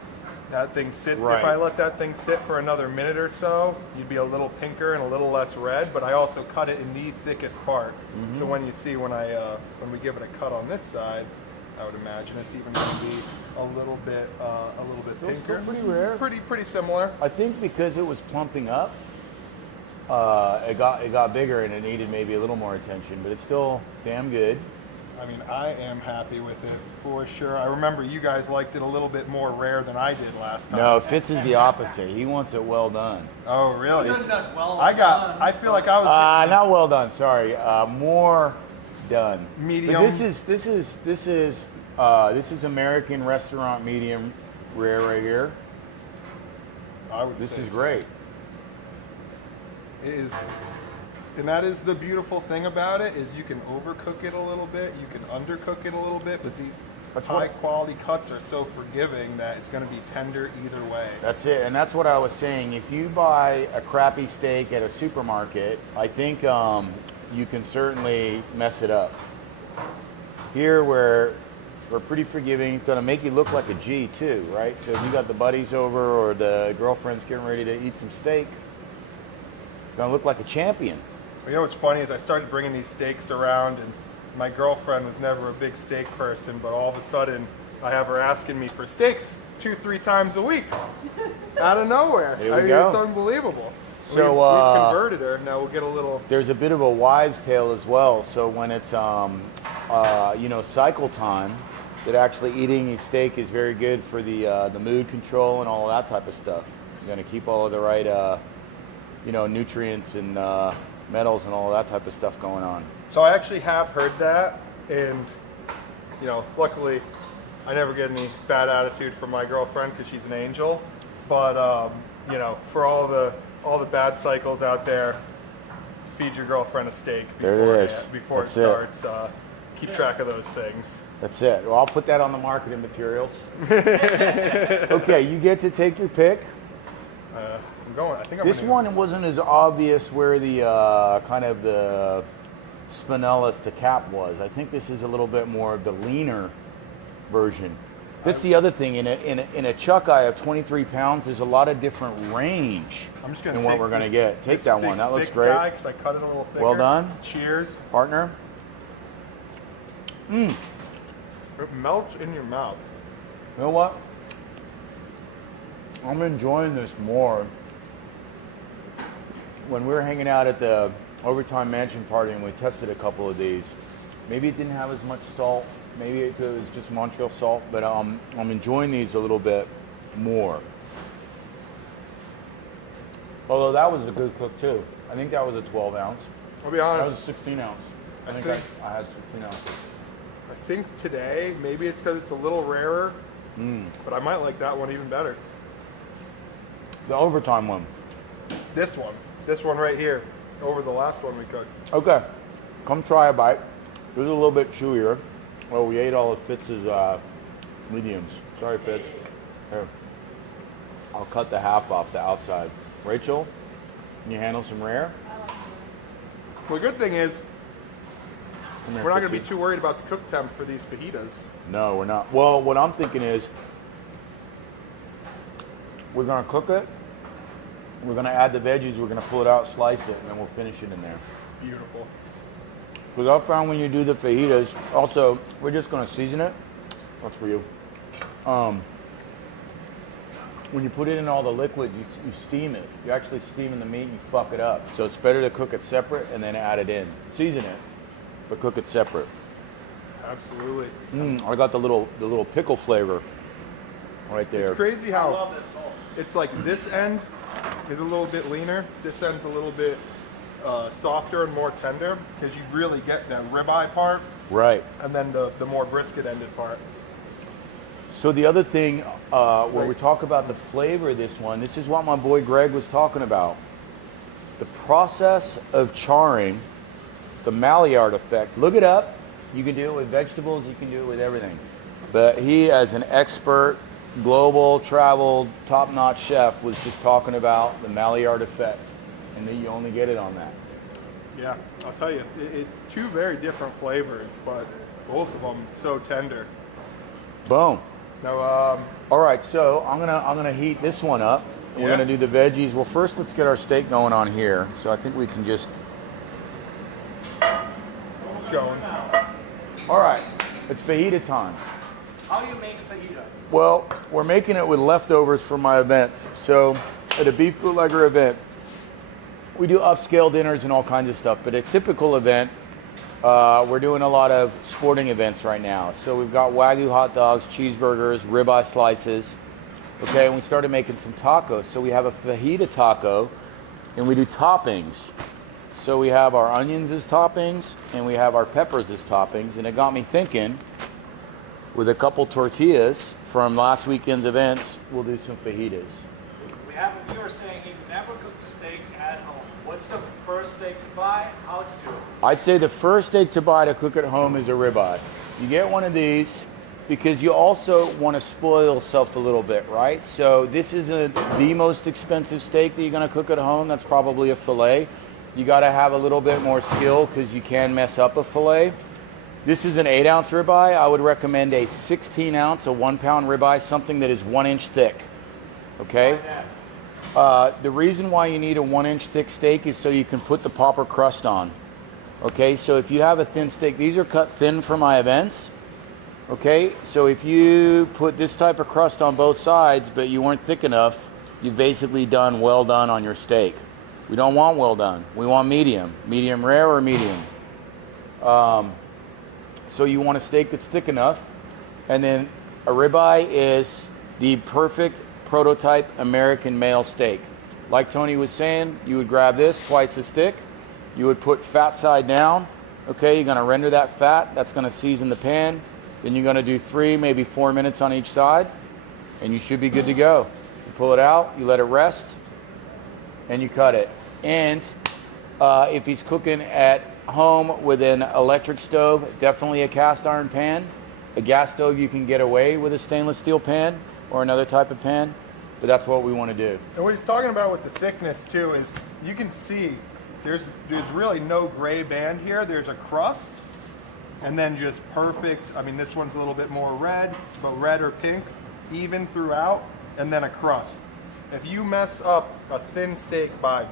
That thing sit. Right. If I let that thing sit for another minute or so, you'd be a little pinker and a little less red. But I also cut it in the thickest part. Mm-hmm. So when you see when we give it a cut on this side, I would imagine it's even going to be a little bit pinker. Still pretty rare. Pretty similar. I think because it was plumping up, it got bigger and it needed maybe a little more attention, but it's still damn good. I mean, I am happy with it for sure. I remember you guys liked it a little bit more rare than I did last time. No, Fitz is the opposite. He wants it well done. Oh, really? Done that well I done. feel like I was Not well done. Sorry, more done. Medium. But this is American restaurant medium rare right here. I would This say is so. great. It is, and that is the beautiful thing about it is you can overcook it a little bit, you can undercook it a little bit, but these That's what- high quality cuts are so forgiving that it's going to be tender either way. That's it, and that's what I was saying. If you buy a crappy steak at a supermarket, I think you can certainly mess it up. Here, we're pretty forgiving. It's going to make you look like a G too, right? So if you got the buddies over or the girlfriend's getting ready to eat some steak, it's going to look like a champion. You know what's funny is I started bringing these steaks around, and my girlfriend was never a big steak person, but all of a sudden I have her asking me for steaks 2-3 times a week out of nowhere. There I we mean, go. it's unbelievable. So, we've converted her. Now we'll get a little. There's a bit of a wives' tale as well. So when it's cycle time, that actually eating a steak is very good for the mood control and all of that type of stuff. You're going to keep all of the right nutrients and metals and all of that type of stuff going on. So I actually have heard that, and luckily, I never get any bad attitude from my girlfriend because she's an angel. But for all the bad cycles out there, feed your girlfriend a steak There it is. before That's it it. starts. Keep track of those things. That's it. Well, I'll put that on the marketing materials. Okay, you get to take your pick. I'm going. I think I'm This gonna, one wasn't as obvious where the kind of the spinellus, the cap was. I think this is a little bit more of the leaner version. That's the other thing. In a chuck eye of 23 pounds, there's a lot of different range I'm just gonna in what take we're going to this- get. Take this that big, one. That looks thick great. guy 'cause I cut it a little thicker. Well done. Cheers. Partner. It melts in your mouth. You know what? I'm enjoying this more. When we were hanging out at the Overtime Mansion party and we tested a couple of these, maybe it didn't have as much salt. Maybe it was just Montreal salt, but I'm enjoying these a little bit more. Although that was a good cook too. I think that was a 12 ounce. I'll be That was a honest. 16 ounce. I think think- I had 16 ounces. I think today, maybe it's because it's a little rarer, Mm. but I might like that one even better. The Overtime one. This one right here, over the last one we cooked. Okay, come try a bite. This is a little bit chewier. Well, we ate all of Fitz's mediums. Sorry, Fitz. Here, I'll cut the half off the outside. Rachel, can you handle some rare? Well, the good thing is, Come here, we're not going to be Fitzy. too worried about the cook temp for these fajitas. No, we're not. Well, what I'm thinking is, we're gonna cook it. We're gonna add the veggies. We're gonna pull it out, slice it, and then we'll finish it in there. Beautiful. Because I found when you do the fajitas, also, we're just going to season it. That's for you. When you put it in all the liquid, you steam it. You actually steam in the meat and you fuck it up. So it's better to cook it separate and then add it in. Season it. but cook it separate. Absolutely. I got the little pickle flavor right there. It's crazy I how love this whole. it's like this end is a little bit leaner. This end's a little bit softer and more tender because you really get that ribeye part Right. and then the more brisket ended part. So the other thing, when we talk about the flavor of this one, this is what my boy Greg was talking about. The process of charring, the Maillard effect. Look it up. You can do it with vegetables. You can do it with everything. But he, as an expert, global, traveled, top-notch chef, was just talking about the Maillard effect. And then you only get it on that. Yeah, I'll tell you, it's two very different flavors, but both of them so tender. Boom. Now, All right, so I'm gonna heat this one up. We're Yeah. gonna do the veggies. Well, first let's get our steak going on here. So I think we can just. it's going. All right, it's fajita time. How do you make fajita? Well, we're making it with leftovers from my events. So at a beef bootlegger event, we do upscale dinners and all kinds of stuff. But a typical event, we're doing a lot of sporting events right now. So we've got Wagyu hot dogs, cheeseburgers, ribeye slices. Okay, and we started making some tacos. So we have a fajita taco, and we do toppings. So we have our onions as toppings, and we have our peppers as toppings. And it got me thinking, with a couple tortillas from last weekend's events, we'll do some fajitas. We have a viewer saying he never cooked a steak at home. What's the first steak to buy? How to do it? I'd say the first steak to buy to cook at home is a ribeye. You get one of these because you also want to spoil yourself a little bit, right? So this isn't the most expensive steak that you're going to cook at home. That's probably a filet. You got to have a little bit more skill because you can mess up a filet. This is an 8-ounce ribeye. I would recommend a 16-ounce, a 1-pound ribeye, something that is 1 inch thick. Okay? The reason why you need a 1 inch thick steak is so you can put the popper crust on. Okay, so if you have a thin steak, these are cut thin for my events. Okay, so if you put this type of crust on both sides, but you weren't thick enough, you've basically done well done on your steak. We don't want well done. We want medium. Medium rare or medium. So you want a steak that's thick enough. And then a ribeye is the perfect prototype American male steak. Like Tony was saying, you would grab this twice as thick. You would put fat side down. Okay, you're gonna render that fat. That's gonna season the pan. Then you're gonna do 3, maybe 4 minutes on each side. And you should be good to go. You pull it out, you let it rest, and you cut it. And if he's cooking at home with an electric stove, definitely a cast iron pan. A gas stove, you can get away with a stainless steel pan or another type of pan, but that's what we want to do. And what he's talking about with the thickness too is you can see there's really no gray band here. There's a crust and then just perfect. I mean, this one's a little bit more red, but red or pink, even throughout, and then a crust. If you mess up a thin steak by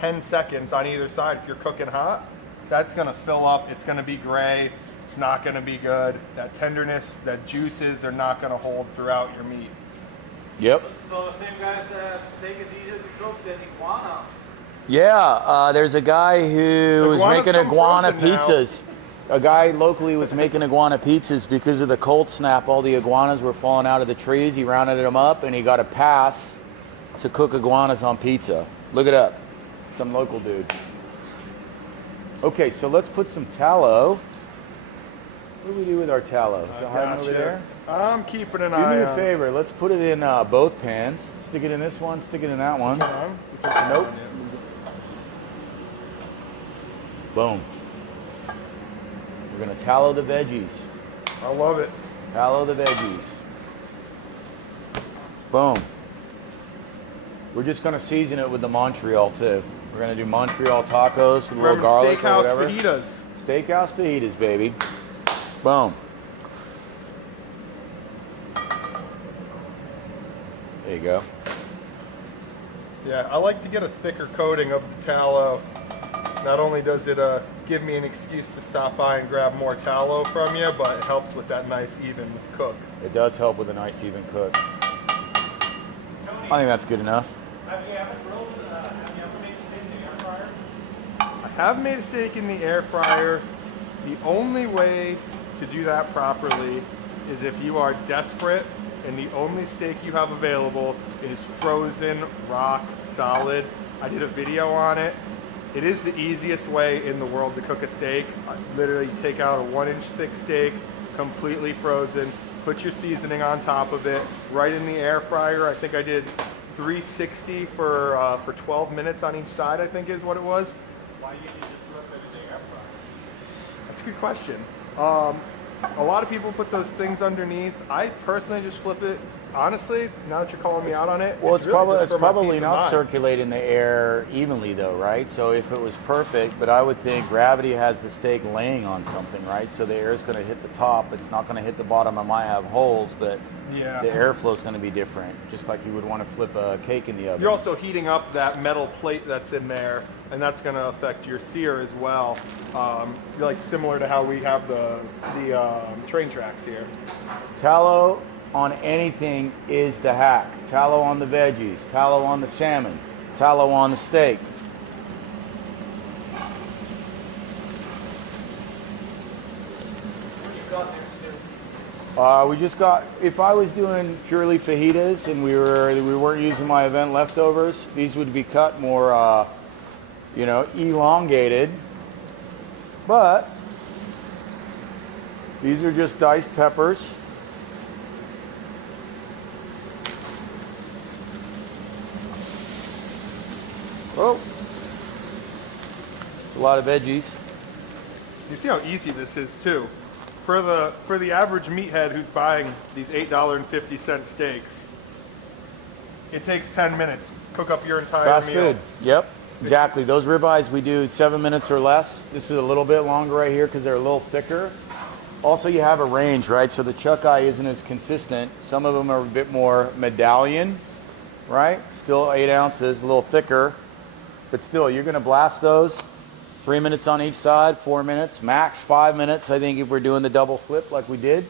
10 seconds on either side, if you're cooking hot, that's gonna fill up, it's gonna be gray, it's not gonna be good. That tenderness, that juices, they're not gonna hold throughout your meat. Yep. So the same guy says steak is easier to cook than iguana. Yeah, there's a guy who was Iguanas making come iguana frozen now. pizzas. A guy locally was making iguana pizzas because of the cold snap. All the iguanas were falling out of the trees. He rounded them up and he got a pass to cook iguanas on pizza. Look it up. Some local dude. Okay, so let's put some tallow. What do we do with our tallow? Is it hiding over Gotcha. there? I'm keeping an Do eye me on a favor. Let's put it in both pans. Stick it in this one. Stick it in that one. This one's Nope. on, yeah. Boom. We're gonna tallow the veggies. I love it. Tallow the veggies. Boom. We're just gonna season it with the Montreal too. We're gonna do Montreal tacos with a little From garlic or Steakhouse whatever. fajitas. Steakhouse fajitas, baby. Boom. There you go. Yeah, I like to get a thicker coating of the tallow. Not only does it give me an excuse to stop by and grab more tallow from you, but it helps with that nice even cook. It does help with a nice even cook. Tony, I think that's good enough. have you ever grilled? Have you ever made a steak in the air fryer? I have made a steak in the air fryer. The only way to do that properly is if you are desperate and the only steak you have available is frozen, rock, solid. I did a video on it. It is the easiest way in the world to cook a steak. Literally take out a 1-inch thick steak, completely frozen, put your seasoning on top of it, right in the air fryer. I think I did 360 for 12 minutes on each side, I think is what it was. Why you need to flip it in the air fryer? That's a good question. A lot of people put those things underneath. I personally just flip it. Honestly, now that you're calling me out on it, Well, it's really probably just it's for my probably peace of not mind. circulating the air evenly though, right? So if it was perfect, but I would think gravity has the steak laying on something, right? So the air is going to hit the top. It's not going to hit the bottom. I might have holes, but Yeah. the airflow is going to be different, just like you would want to flip a cake in the oven. You're also heating up that metal plate that's in there, and that's going to affect your sear as well. Like similar to how we have the train tracks here. Tallow on anything is the hack. Tallow on the veggies, tallow on the salmon, tallow on the steak. What do you got there too? We just got, if I was doing purely fajitas and we weren't using my event leftovers, these would be cut more, elongated. But these are just diced peppers. Oh, it's a lot of veggies. You see how easy this is too. For the average meathead who's buying these $8.50 steaks, it takes 10 minutes. Cook up your entire Fast meal. food. Yep, exactly. Those ribeyes we do 7 minutes or less. This is a little bit longer right here because they're a little thicker. Also, you have a range, right? So the chuck eye isn't as consistent. Some of them are a bit more medallion, right? Still 8 ounces, a little thicker. But still, you're going to blast those. 3 minutes on each side, 4 minutes, max 5 minutes. I think if we're doing the double flip like we did.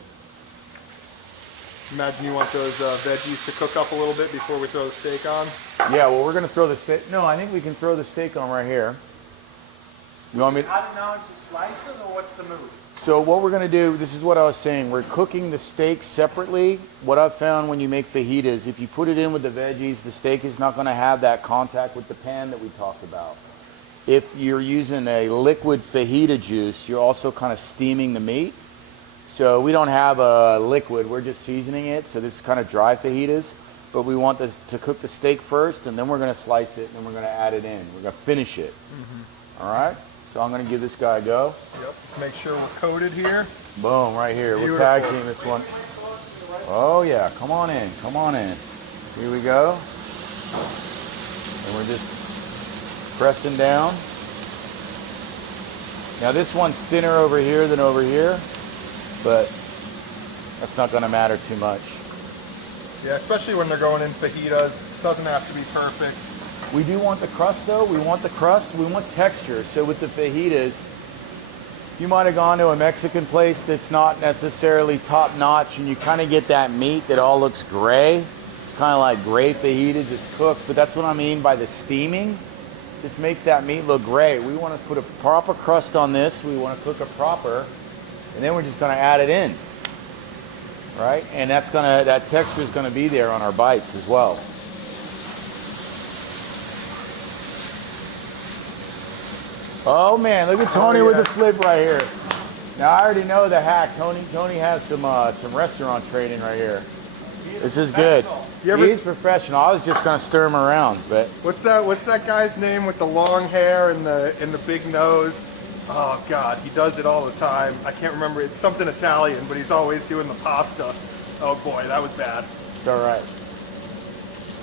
Imagine you want those veggies to cook up a little bit before we throw the steak on. Yeah, well, we're going to throw the steak. No, I think we can throw the steak on right here. You want me to? Add it now into slices, or what's the move? So what we're going to do, this is what I was saying, we're cooking the steak separately. What I've found when you make fajitas, if you put it in with the veggies, the steak is not going to have that contact with the pan that we talked about. If you're using a liquid fajita juice, you're also kind of steaming the meat. So we don't have a liquid, we're just seasoning it. So this is kind of dry fajitas, but we want this to cook the steak first, and then we're going to slice it, and then we're going to add it in. We're going to finish it. All right? So I'm going to give this guy a go. Yep. Make sure we're coated here. Boom, right here. We'll Beautiful. tag team this one. Oh yeah, come on in, come on in. Here we go. And we're just pressing down. Now this one's thinner over here than over here, but that's not going to matter too much. Yeah, especially when they're going in fajitas. It doesn't have to be perfect. We do want the crust though. We want the crust. We want texture. So with the fajitas, you might have gone to a Mexican place that's not necessarily top notch, and you kind of get that meat that all looks gray. It's kind of like gray fajitas. It's cooked, but that's what I mean by the steaming. This makes that meat look gray. We want to put a proper crust on this. We want to cook it proper, and then we're just going to add it in, right? And that texture is going to be there on our bites as well. Oh man, look at Tony with the flip right here. Now I already know the hack. Tony has some restaurant training right here. This is good. You ever He's professional. I was just gonna stir him around, but What's that guy's name with the long hair and the big nose? Oh God, he does it all the time. I can't remember. It's something Italian, but he's always doing the pasta. Oh boy, that was bad. it's all right.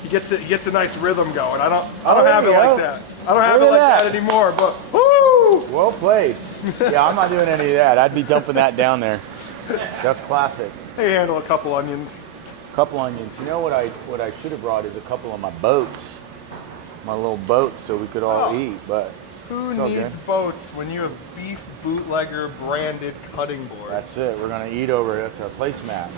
He gets a nice rhythm going. I don't Oh, have it there you like go. that. I don't have Look it like at that that. anymore. But woo! Well played. Yeah, I'm not doing any of that. I'd be dumping that down there. That's classic. They handle a couple onions. Couple onions. You know what I should have brought is a couple of my boats, my little boats, so we could all Oh. eat. But Who It's all needs good. boats when you have Beef Bootlegger branded cutting boards? that's it. We're gonna eat over it. That's our placemat.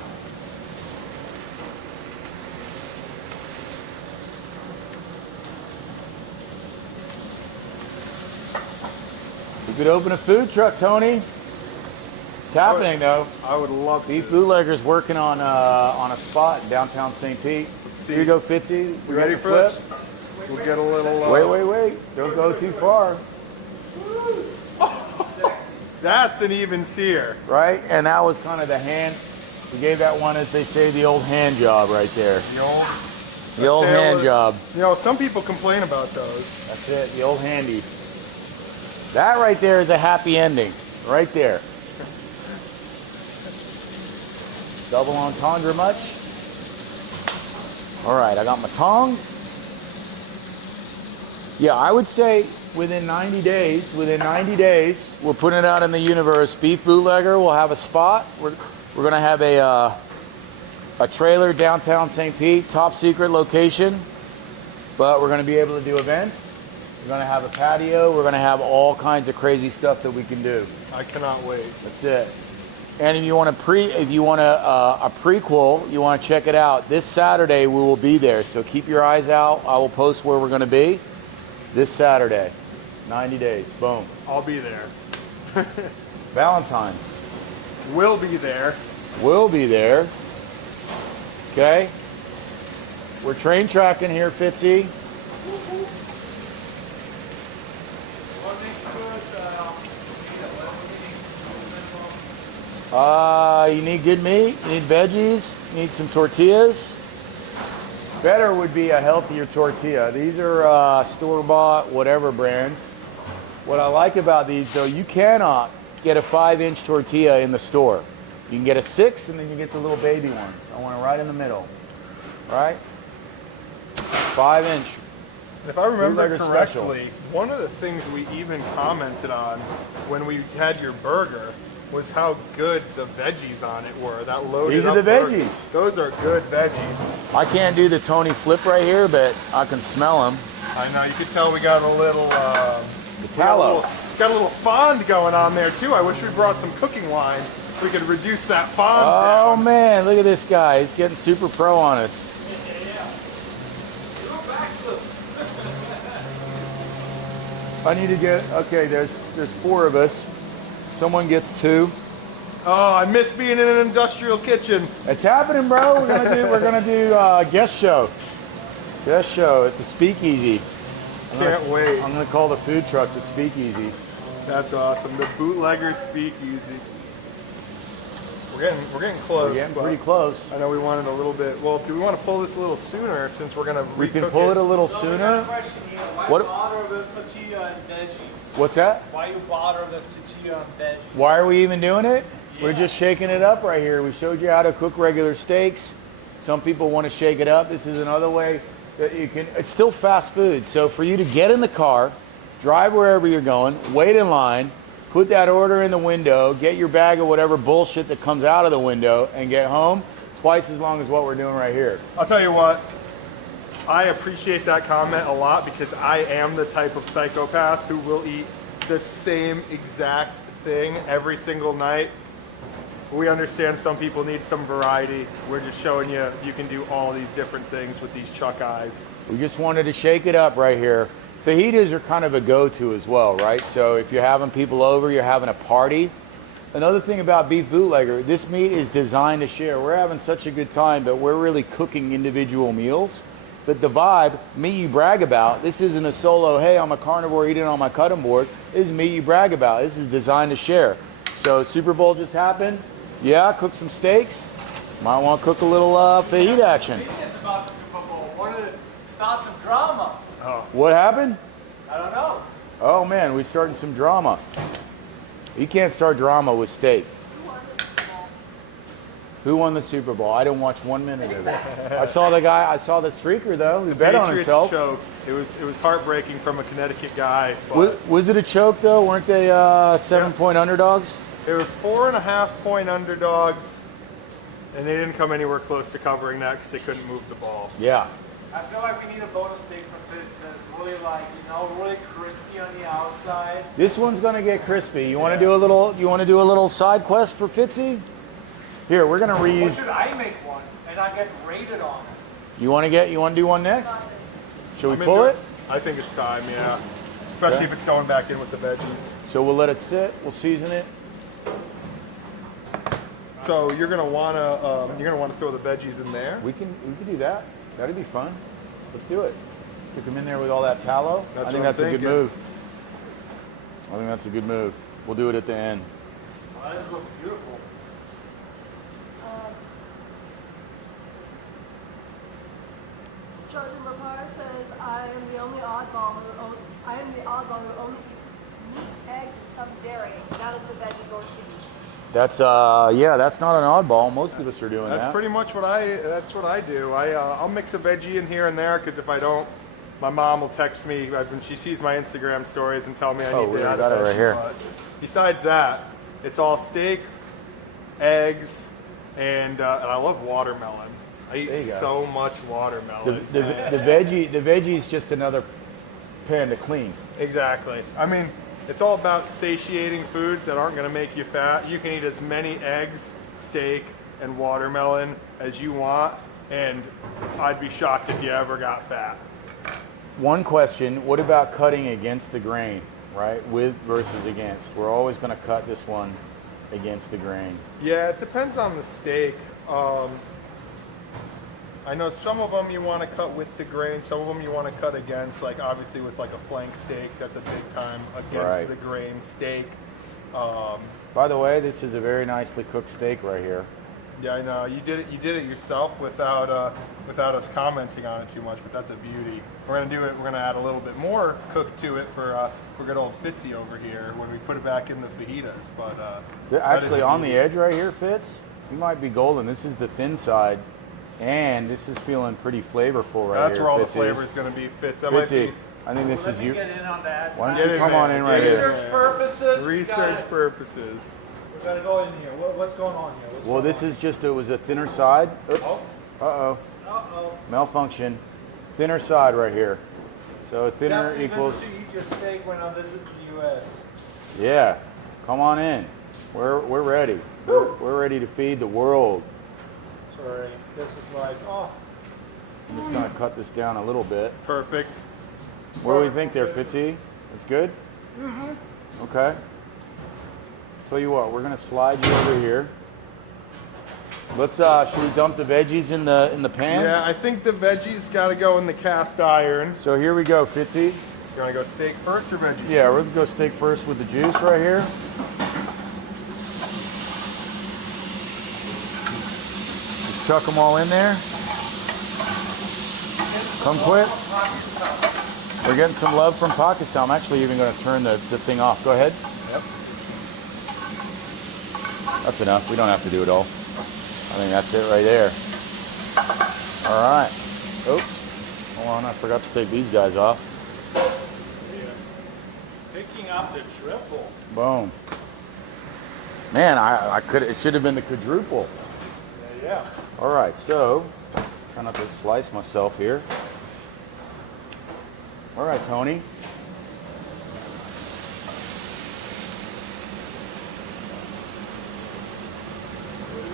We could open a food truck, Tony. It's happening though. I would love Beef to. Bootlegger's working on a spot in downtown St. Pete. see. Here you go, Fitzy. You ready for this? We'll get a little. Wait. Don't go too far. That's an even sear. Right? And that was kind of the hand. We gave that one, as they say, the old hand job right there. The old hand job. You know, some people complain about those. That's it, the old handies. That right there is a happy ending. Right there. Double entendre much? All right, I got my tongs. Yeah, I would say within 90 days, we're putting it out in the universe. Beef Bootlegger will have a spot. We're going to have a trailer downtown St. Pete, top secret location, but we're going to be able to do events. We're going to have a patio. We're going to have all kinds of crazy stuff that we can do. I cannot wait. That's it. And if you want a prequel, you want to check it out. This Saturday we will be there, so keep your eyes out. I will post where we're going to be this Saturday. 90 days. Boom. I'll be there. Valentine's. We'll be there. We'll be there. Okay. We're train tracking here, Fitzy. You need good meat, you need veggies, you need some tortillas. Better would be a healthier tortilla. These are store-bought, whatever brands. What I like about these, though, you cannot get a 5-inch tortilla in the store. You can get a 6, and then you get the little baby ones. I want it right in the middle, right? 5-inch. If I remember Bootlegger correctly, one of the things we even commented on when we had your burger was how good the veggies on it were. That loaded These are up the burger. veggies. Those are good veggies. I can't do the Tony flip right here, but I can smell them. I know, you could tell we got a little, The tallow. got a little fond going on there too. I wish we brought some cooking wine. We could reduce that fond Oh down. man, look at this guy. He's getting super pro on us. I need to get, okay, there's 4 of us. Someone gets 2. Oh, I miss being in an industrial kitchen. It's happening, bro. We're gonna do guest show at the Speakeasy. Can't wait. I'm gonna call the food truck the Speakeasy. That's awesome. The Bootlegger Speakeasy. We're getting close. We're getting but pretty close. I know we wanted a little bit. Well, do we want to pull this a little sooner since we're gonna We can recook pull it a little So we got a sooner. question here. Why What- bother with tortilla and veggies? What's that? Why you bother with tortilla and veggies? Why are we even doing it? We're Yeah. just shaking it up right here. We showed you how to cook regular steaks. Some people want to shake it up. This is another way that you can, it's still fast food. So for you to get in the car, drive wherever you're going, wait in line, put that order in the window, get your bag of whatever bullshit that comes out of the window, and get home twice as long as what we're doing right here. I'll tell you what, I appreciate that comment a lot because I am the type of psychopath who will eat the same exact thing every single night. We understand some people need some variety. We're just showing you you can do all these different things with these chuck eyes. We just wanted to shake it up right here. Fajitas are kind of a go-to as well, right? So if you're having people over, you're having a party. Another thing about Beef Bootlegger, this meat is designed to share. We're having such a good time, but we're really cooking individual meals. But the vibe, meat you brag about, this isn't a solo, hey, I'm a carnivore eating on my cutting board. This is meat you brag about. This is designed to share. So Super Bowl just happened. Yeah, cook some steaks. Might want to cook a little fajita action. Maybe it's about the Super Bowl. Wanted to start some drama. What happened? I don't know. Oh man, we started some drama. You can't start drama with steak. Who won the Super Bowl? I didn't watch 1 minute of it. I saw the streaker though, who bet on Patriots himself. choked. It was heartbreaking from a Connecticut guy. But Was it a choke though? Weren't they 7-point underdogs? they were 4.5-point underdogs, and they didn't come anywhere close to covering that because they couldn't move the ball. Yeah. I feel like we need a bonus steak for Fitz that's really like, really crispy on the outside. This one's gonna get crispy. You want to do a little? You want to do a little side quest for Fitzy? Here, we're gonna Or reuse. should I make one and I get rated on it? You want to do one next? Should we I'm pull into it? I think it's time, yeah. Especially Okay. if it's going back in with the veggies. So we'll let it sit. We'll season it. So you're gonna wanna throw the veggies in there. We can do that. That'd be fun. Let's do it. Stick them in there with all that tallow. That's I think what I'm that's a good thinking. move. I think that's a good move. We'll do it at the end. Wow, this looks beautiful. Jordan Lepar says, I am the oddball who only eats meat, eggs, and some dairy, not into veggies or seeds. That's yeah, that's not an oddball. Most of us are doing That's that. pretty much what I do. I'll mix a veggie in here and there because if I don't, my mom will text me when she sees my Instagram stories and tell me I Oh, need we to add got a it right veggie. here. But besides that, it's all steak, eggs, and I love watermelon. I eat There you go. so much watermelon. the veggie is just another pan to clean. Exactly. I mean, it's all about satiating foods that aren't going to make you fat. You can eat as many eggs, steak, and watermelon as you want, and I'd be shocked if you ever got fat. One question, what about cutting against the grain, right? With versus against. We're always going to cut this one against the grain. Yeah, it depends on the steak. I know some of them you want to cut with the grain, some of them you want to cut against, like obviously with like a flank steak, that's a big time against Right. the grain steak. By the way, this is a very nicely cooked steak right here. Yeah, I know. You did it yourself without us commenting on it too much, but that's a beauty. We're gonna do it. We're gonna add a little bit more cook to it for good old Fitzy over here when we put it back in the fajitas. But They're that is actually a on the beauty. edge right here, Fitz. You might be golden. This is the thin side, and this is feeling pretty flavorful right That's here. where all the Fitzy. flavor is gonna be. Fitz. That might Fitzy, be I think this Let is me you. get in on that. Why don't Get you in come there. on in right Get in here? Research purposes. research purposes. We gotta go in here. What's going on here? Well, this is just, it was a thinner side. Oops. Oh. Uh-oh. Uh-oh. Malfunction. Thinner side right here. So thinner Definitely equals, visit to eat your steak when I visit the U.S. yeah. Come on in. We're ready. We're ready to feed the world. Sorry, this is like, oh, I'm just gonna cut this down a little bit. Perfect. What do we think there, Fitzy? It's good? Mm-hmm. Okay. Tell you what, we're gonna slide you over here. Let's should we dump the veggies in the pan? Yeah, I think the veggies got to go in the cast iron. So here we go, Fitzy. You want to go steak first or veggies? Yeah, we're gonna go steak first with the juice right here. Just chuck them all in there. Come quick. We're getting some love from Pakistan. I'm actually even gonna turn the thing off. Go ahead. Yep. That's enough. We don't have to do it all. I think that's it right there. All right. Oops. Hold on, I forgot to take these guys off. picking up the triple. Boom. Man, I could. It should have been the quadruple. Yeah. All right, so try not to slice myself here. All right, Tony.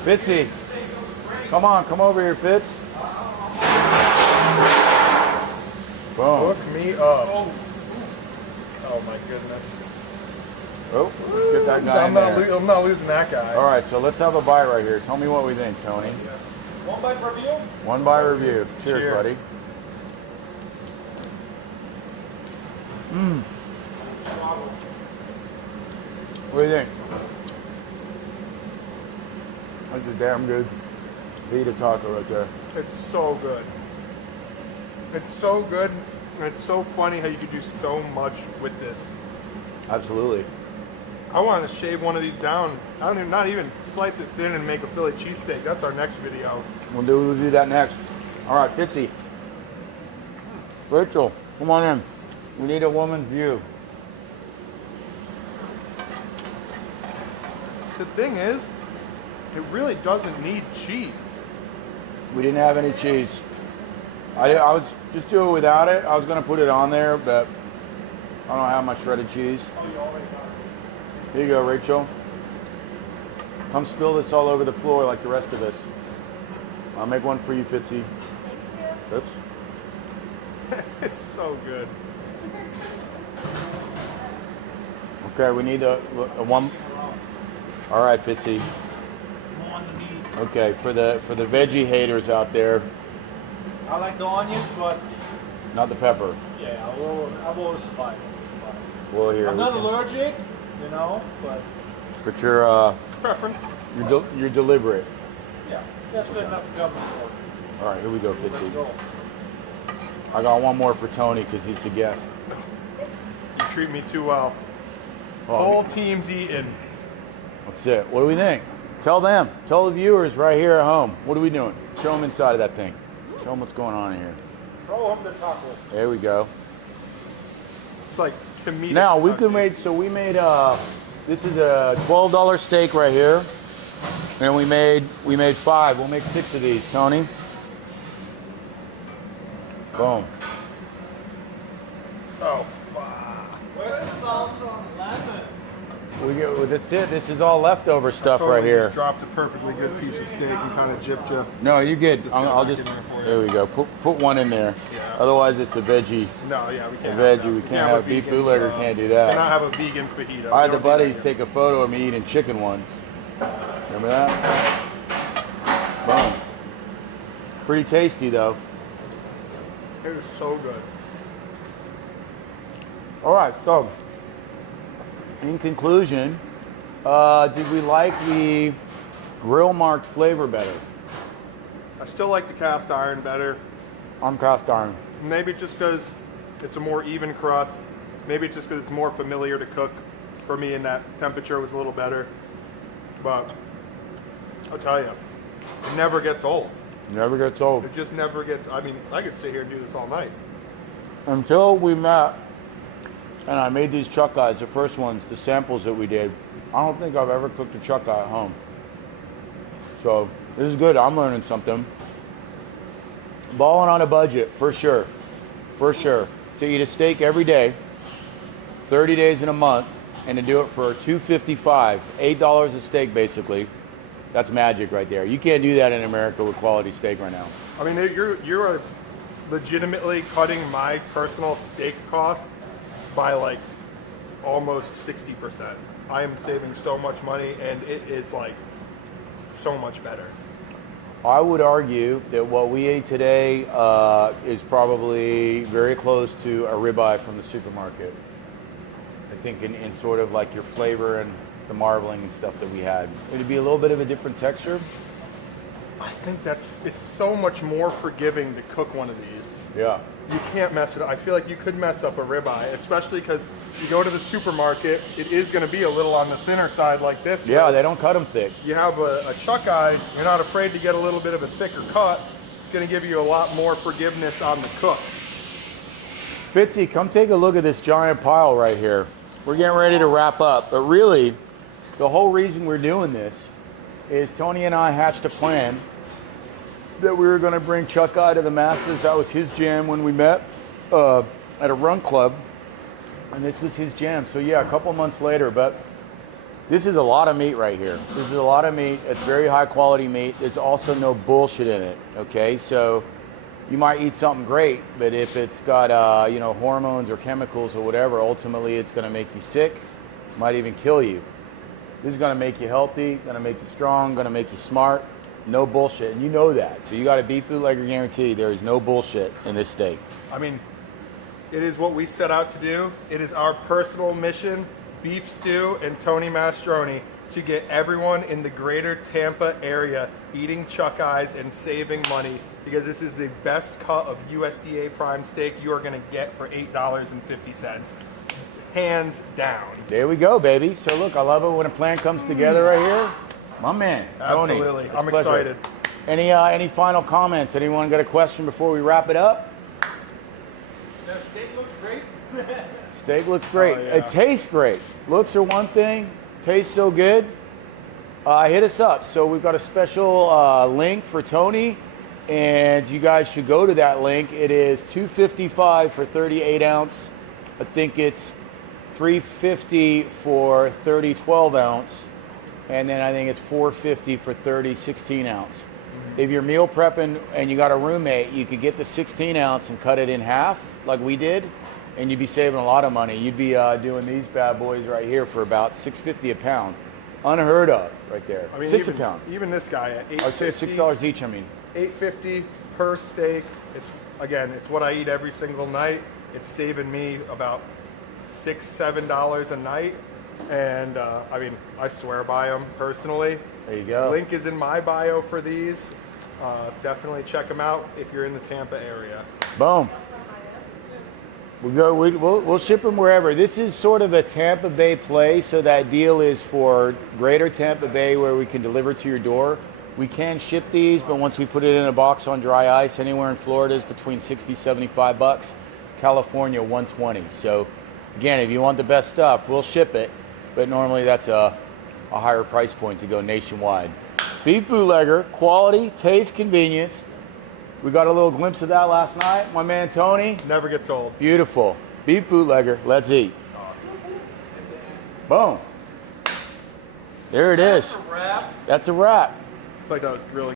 Fitzy, come on, come over here, Fitz. Boom. Hook me up. Oh my goodness. Oh, let's get that guy in there. I'm not losing that guy. All right, so let's have a bite right here. Tell me what we think, Tony. One bite per view? One bite review. Cheers, Cheers. buddy. What do you think? That's a damn good Vita taco right there. It's so good. It's so good. And it's so funny how you could do so much with this. Absolutely. I want to shave one of these down. Not even slice it thin and make a Philly cheesesteak. That's our next video. We'll do that next. All right, Fitzy. Rachel, come on in. We need a woman's view. The thing is, it really doesn't need cheese. We didn't have any cheese. I was just do it without it. I was gonna put it on there, but I don't have my shredded cheese. Here you go, Rachel. Come spill this all over the floor like the rest of us. I'll make one for you, Fitzy. Thank you. Oops. It's so good. Okay, we need a one. All right, Fitzy. I'm on Okay, for the veggie haters out there, I like the onions, but not the pepper. yeah, I will survive. Well, here. I'm not allergic, you know, But you're Preference. you're deliberate. yeah, that's good enough for government's work. All right, here we go, Let's Fitzy. go. I got one more for Tony because he's the guest. You treat me too well. Oh, Whole team's eating. that's it. What do we think? Tell them. Tell the viewers right here at home. What are we doing? Show them inside of that thing. Show them what's going on here. Throw him the taco. There we go. It's like comedic. Now we touches. could make. So we made. This is a $12 steak right here, and we made 5. We'll make 6 of these, Tony. Boom. Oh, Where's the salsa on lemon? We get. That's it. This is all leftover stuff totally right here. Just dropped a perfectly good piece of steak and kind of gypped you. No, you're good. Just I'll got just. back in there for you. There we go. Put one in there. Yeah. Otherwise, it's a veggie. No, yeah, we A can't. have veggie. that. We can't have a beef bootlegger. Can't do that. Cannot have a vegan fajita. I had We the don't do buddies that take a photo of me eating chicken ones. Remember that? Boom. Pretty tasty though. here. It is so good. All right, so in conclusion, did we like the grill marked flavor better? I still like the cast iron better. I'm cast iron. Maybe just because it's a more even crust. Maybe it's just because it's more familiar to cook for me, and that temperature was a little better. But I'll tell you, it never gets old. Never gets old. It just never gets. I mean, I could sit here and do this all night. Until we met and I made these chuck eyes, the first ones, the samples that we did, I don't think I've ever cooked a chuck eye at home. So this is good. I'm learning something. Balling on a budget, for sure. For sure. To eat a steak every day, 30 days in a month, and to do it for $2.55, $8 a steak basically. That's magic right there. You can't do that in America with quality steak right now. I mean, you're legitimately cutting my personal steak cost by like almost 60%. I am saving so much money, and it is like so much better. I would argue that what we ate today is probably very close to a ribeye from the supermarket. I think in sort of like your flavor and the marbling and stuff that we had. It'd be a little bit of a different texture. I think it's so much more forgiving to cook one of these. Yeah. You can't mess it up. I feel like you could mess up a ribeye, especially because you go to the supermarket, it is going to be a little on the thinner side like this. Yeah, whereas they don't cut them thick. You have a chuck eye, you're not afraid to get a little bit of a thicker cut. It's going to give you a lot more forgiveness on the cook. Fitzy, come take a look at this giant pile right here. We're getting ready to wrap up, but really, the whole reason we're doing this is Tony and I hatched a plan that we were going to bring Chuck Eye to the masses. That was his jam when we met at a run club, and this was his jam. So yeah, a couple months later, but this is a lot of meat right here. This is a lot of meat. It's very high quality meat. There's also no bullshit in it. Okay, so you might eat something great, but if it's got hormones or chemicals or whatever, ultimately it's going to make you sick, might even kill you. This is going to make you healthy, going to make you strong, going to make you smart. No bullshit, and you know that. So you got a beef bootlegger guarantee. There is no bullshit in this steak. I mean, it is what we set out to do. It is our personal mission, Beef Stew and Tony Mastroni, to get everyone in the greater Tampa area eating chuck eyes and saving money, because this is the best cut of USDA prime steak you are going to get for $8.50. Hands down. There we go, baby. So look, I love it when a plan comes together right here. My man, Tony. Absolutely. It's a I'm pleasure. excited. Any final comments? Anyone got a question before we wrap it up? The steak looks great. Steak looks great. Oh, yeah. It tastes great. Looks are one thing. Tastes so good. Hit us up. So we've got a special link for Tony, and you guys should go to that link. It is $2.55 for 38 ounce. I think it's $3.50 for 30 12 ounce. And then I think it's $4.50 for 30 16 ounce. If you're meal prepping and you got a roommate, you could get the 16 ounce and cut it in half like we did, and you'd be saving a lot of money. You'd be doing these bad boys right here for about $6.50 a pound. Unheard of, right there. I mean, $6 a even, pound. even this guy at Or $6 each. I mean, $8.50 per steak. It's again, it's what I eat every single night. It's saving me about $6-7 a night, and I mean, I swear by them personally. there you go. Link is in my bio for these. Definitely check them out if you're in the Tampa area. Boom. We'll ship them wherever. This is sort of a Tampa Bay play, so that deal is for greater Tampa Bay where we can deliver to your door. We can ship these, but once we put it in a box on dry ice, anywhere in Florida is between $60-75. California, $120. So again, if you want the best stuff, we'll ship it, but normally that's a higher price point to go nationwide. Beef bootlegger, quality, taste, convenience. We got a little glimpse of that last night. My man Tony, Never gets old. beautiful. Beef bootlegger, let's eat. Boom. There it is. That's a wrap. That's a wrap. Like that was really